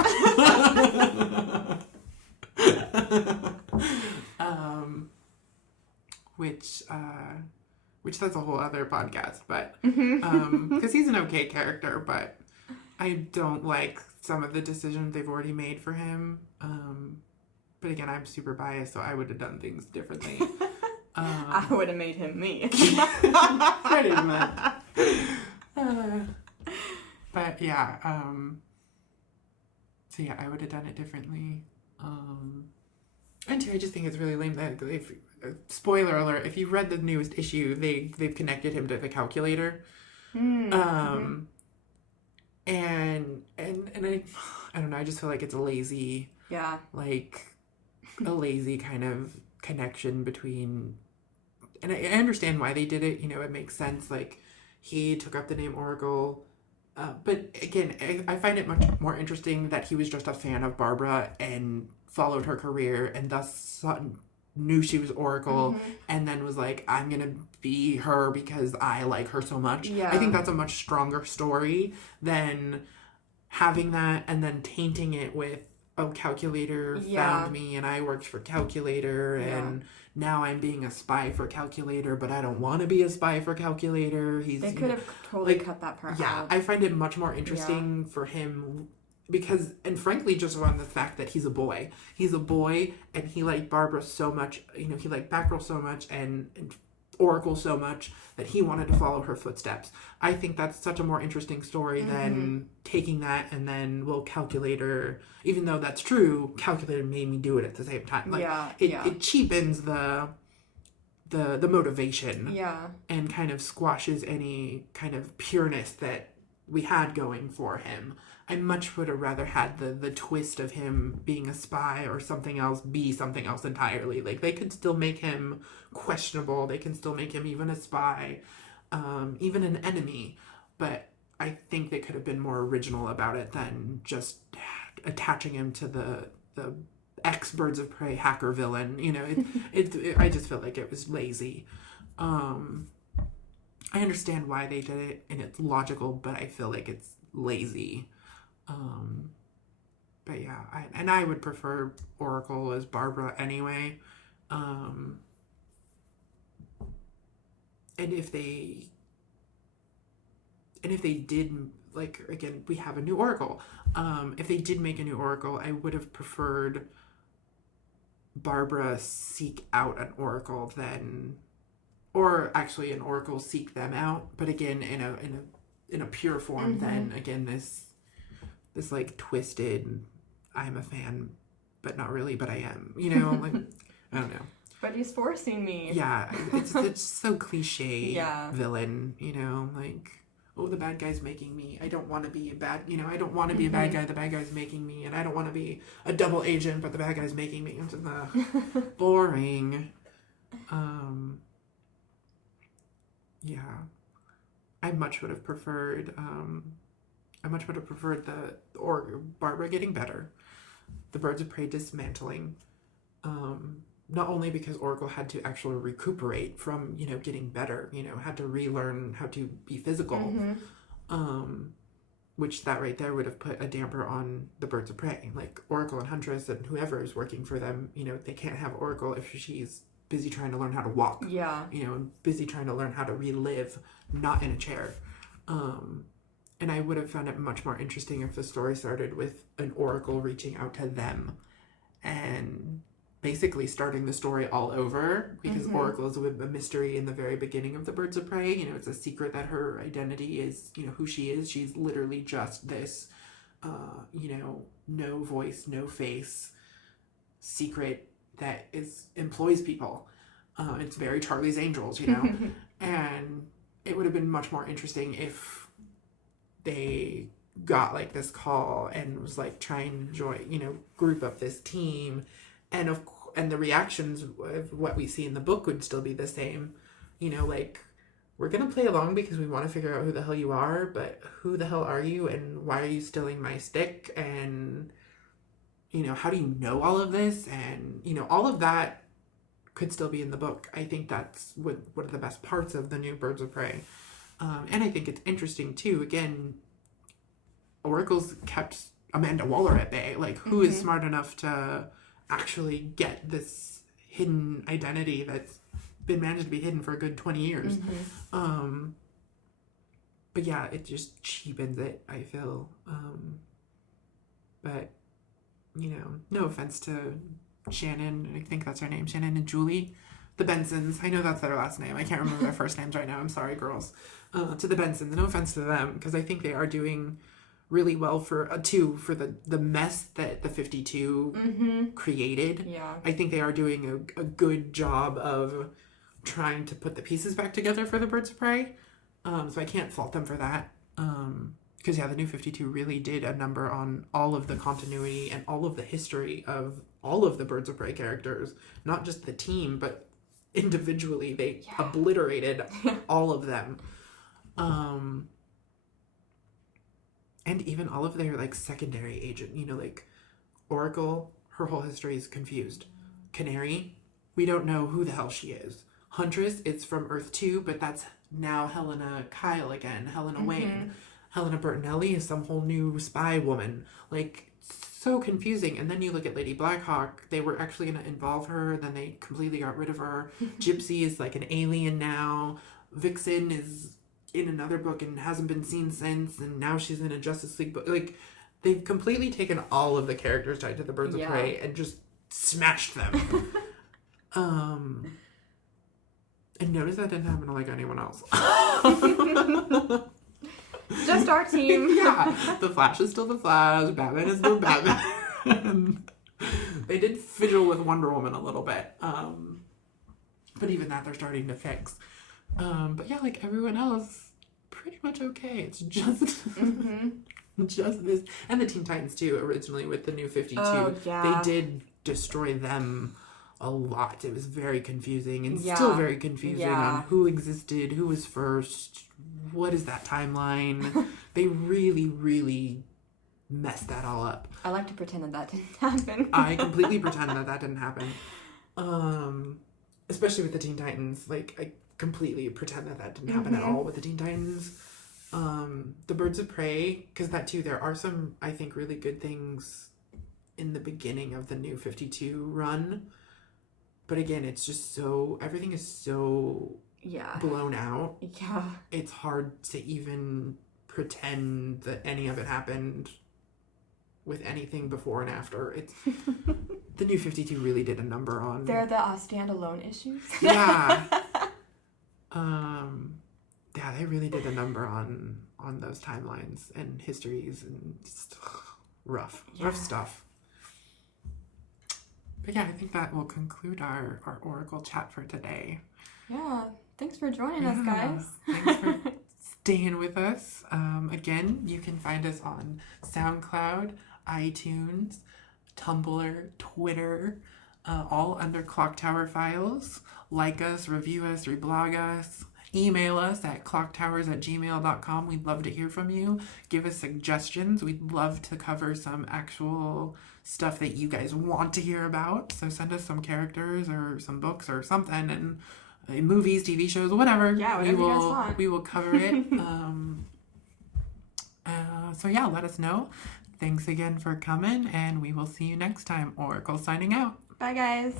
Which that's a whole other podcast, but because he's an okay character, but I don't like some of the decisions they've already made for him. But again, I'm super biased, so I would have done things differently. I would have made him me. Pretty much. But yeah, so yeah, I would have done it differently. And two, I just think it's really lame that if spoiler alert, if you've read the newest issue, they've connected him to the calculator. Mm-hmm. And I don't know, I just feel like it's a lazy, Yeah. like a lazy kind of connection between, and I understand why they did it, you know, it makes sense, like he took up the name Oracle. But again, I find it much more interesting that he was just a fan of Barbara and followed her career and thus knew she was Oracle and then was like, I'm going to be her because I like her so much. Yeah. I think that's a much stronger story than having that and then tainting it with, oh, Calculator found me and I worked for Calculator and now I'm being a spy for Calculator, but I don't want to be a spy for Calculator. They could have totally cut that part out. Yeah, I find it much more interesting for him because, and frankly, just on the fact that he's a boy. He's a boy and he liked Barbara so much, you know, he liked Batgirl so much and Oracle so much that he wanted to follow her footsteps. I think that's such a more interesting story than taking that and then, well, Calculator, even though that's true, Calculator made me do it at the same time. Like, it cheapens the motivation and kind of squashes any kind of pureness that we had going for him. I much would have rather had the twist of him being a spy or something else be something else entirely. Like, they could still make him questionable. They can still make him even a spy, even an enemy. But I think they could have been more original about it than just attaching him to the ex-Birds of Prey hacker villain. You know, I just feel like it was lazy. I understand why they did it, and it's logical, but I feel like it's lazy. But yeah, I would prefer Oracle as Barbara anyway. And if they did, like, again, we have a new Oracle. If they did make a new Oracle, I would have preferred Barbara seek out an Oracle than, or actually an Oracle seek them out. But again, in a pure form, then again this like twisted, I'm a fan, but not really, but I am. You know, like I don't know. But he's forcing me. Yeah, it's so cliche villain. You know, like, oh, the bad guy's making me. I don't want to be a bad, you know, I don't want to be a bad guy. The bad guy's making me. And I don't want to be a double agent, but the bad guy's making me. It's boring. Yeah. I much would have preferred, or Barbara getting better. The Birds of Prey dismantling. Not only because Oracle had to actually recuperate from, you know, getting better, you know, had to relearn how to be physical, which that right there would have put a damper on the Birds of Prey. Like, Oracle and Huntress and whoever is working for them, you know, they can't have Oracle if she's busy trying to learn how to walk. Yeah. You know, and busy trying to learn how to relive, not in a chair. And I would have found it much more interesting if the story started with an Oracle reaching out to them and basically starting the story all over, because Oracle is a mystery in the very beginning of the Birds of Prey. You know, it's a secret that her identity is, you know, who she is. She's literally just this, you know, no voice, no face secret that employs people. It's very Charlie's Angels, you know. And it would have been much more interesting if they got like this call and was like trying to join, you know, group up this team. And and the reactions of what we see in the book would still be the same. You know, like, we're going to play along because we want to figure out who the hell you are, but who the hell are you and why are you stealing my stick? And, you know, how do you know all of this? And, you know, all of that could still be in the book. I think that's one of the best parts of the new Birds of Prey. And I think it's interesting, too. Again, Oracle's kept Amanda Waller at bay. Like, who is smart enough to actually get this hidden identity that's been managed to be hidden for a good 20 years. But but yeah, it just cheapens it, I feel. But, you know, no offense to Shannon, I think that's her name, Shannon and Julie, the Bensons. I know that's their last name. I can't remember their first names right now. I'm sorry, girls. To the Bensons, no offense to them, because I think they are doing really well for the mess that the 52 created. Yeah. I think they are doing a good job of trying to put the pieces back together for the Birds of Prey. So I can't fault them for that. Because, yeah, the New 52 really did a number on all of the continuity and all of the history of all of the Birds of Prey characters. Not just the team, but individually. They obliterated all of them. And even all of their, like, secondary agent. You know, like, Oracle, her whole history is confused. Canary, we don't know who the hell she is. Huntress, it's from Earth 2, but that's now Helena Kyle again. Helena Wayne. Helena Bertinelli is some whole new spy woman. Like, so confusing. And then you look at Lady Blackhawk. They were actually going to involve her. Then they completely got rid of her. Gypsy is like an alien now. Vixen is in another book and hasn't been seen since. And now she's in a Justice League book. Like, they've completely taken all of the characters tied to the Birds of Prey and just smashed them. And notice that didn't happen to, like, anyone else. Just our team. Yeah. The Flash is still the Flash. Batman is still Batman. They did fiddle with Wonder Woman a little bit. But even that they're starting to fix. But yeah, like, everyone else, pretty much okay. It's just... just this. And the Teen Titans, too, originally with the New 52. Oh, yeah. They did destroy them a lot. It was very confusing and still very confusing on who existed, who was first, what is that timeline. They really, really messed that all up. I like to pretend that didn't happen. I completely pretend that didn't happen. Especially with the Teen Titans. Like, I completely pretend that didn't happen at all with the Teen Titans. The Birds of Prey, because that too, there are some, I think, really good things in the beginning of the New 52 run. But again, it's just so, everything is so blown out. Yeah. It's hard to even pretend that any of it happened with anything before and after. It's the New 52 really did a number on... They're the standalone issues. Yeah. Yeah, they really did a number on those timelines and histories and just rough stuff. But yeah, I think that will conclude our Oracle chat for today. Yeah, thanks for joining us, guys. Thanks for staying with us. Again, you can find us on SoundCloud, iTunes, Tumblr, Twitter, all under Clock Tower Files. Like us, review us, reblog us. Email us at clocktowers@gmail.com. We'd love to hear from you. Give us suggestions. We'd love to cover some actual stuff that you guys want to hear about. So send us some characters or some books or something, and movies, TV shows, whatever. Yeah, whatever you guys want. We will cover it. So yeah, let us know. Thanks again for coming, and we will see you next time. Oracle signing out. Bye, guys.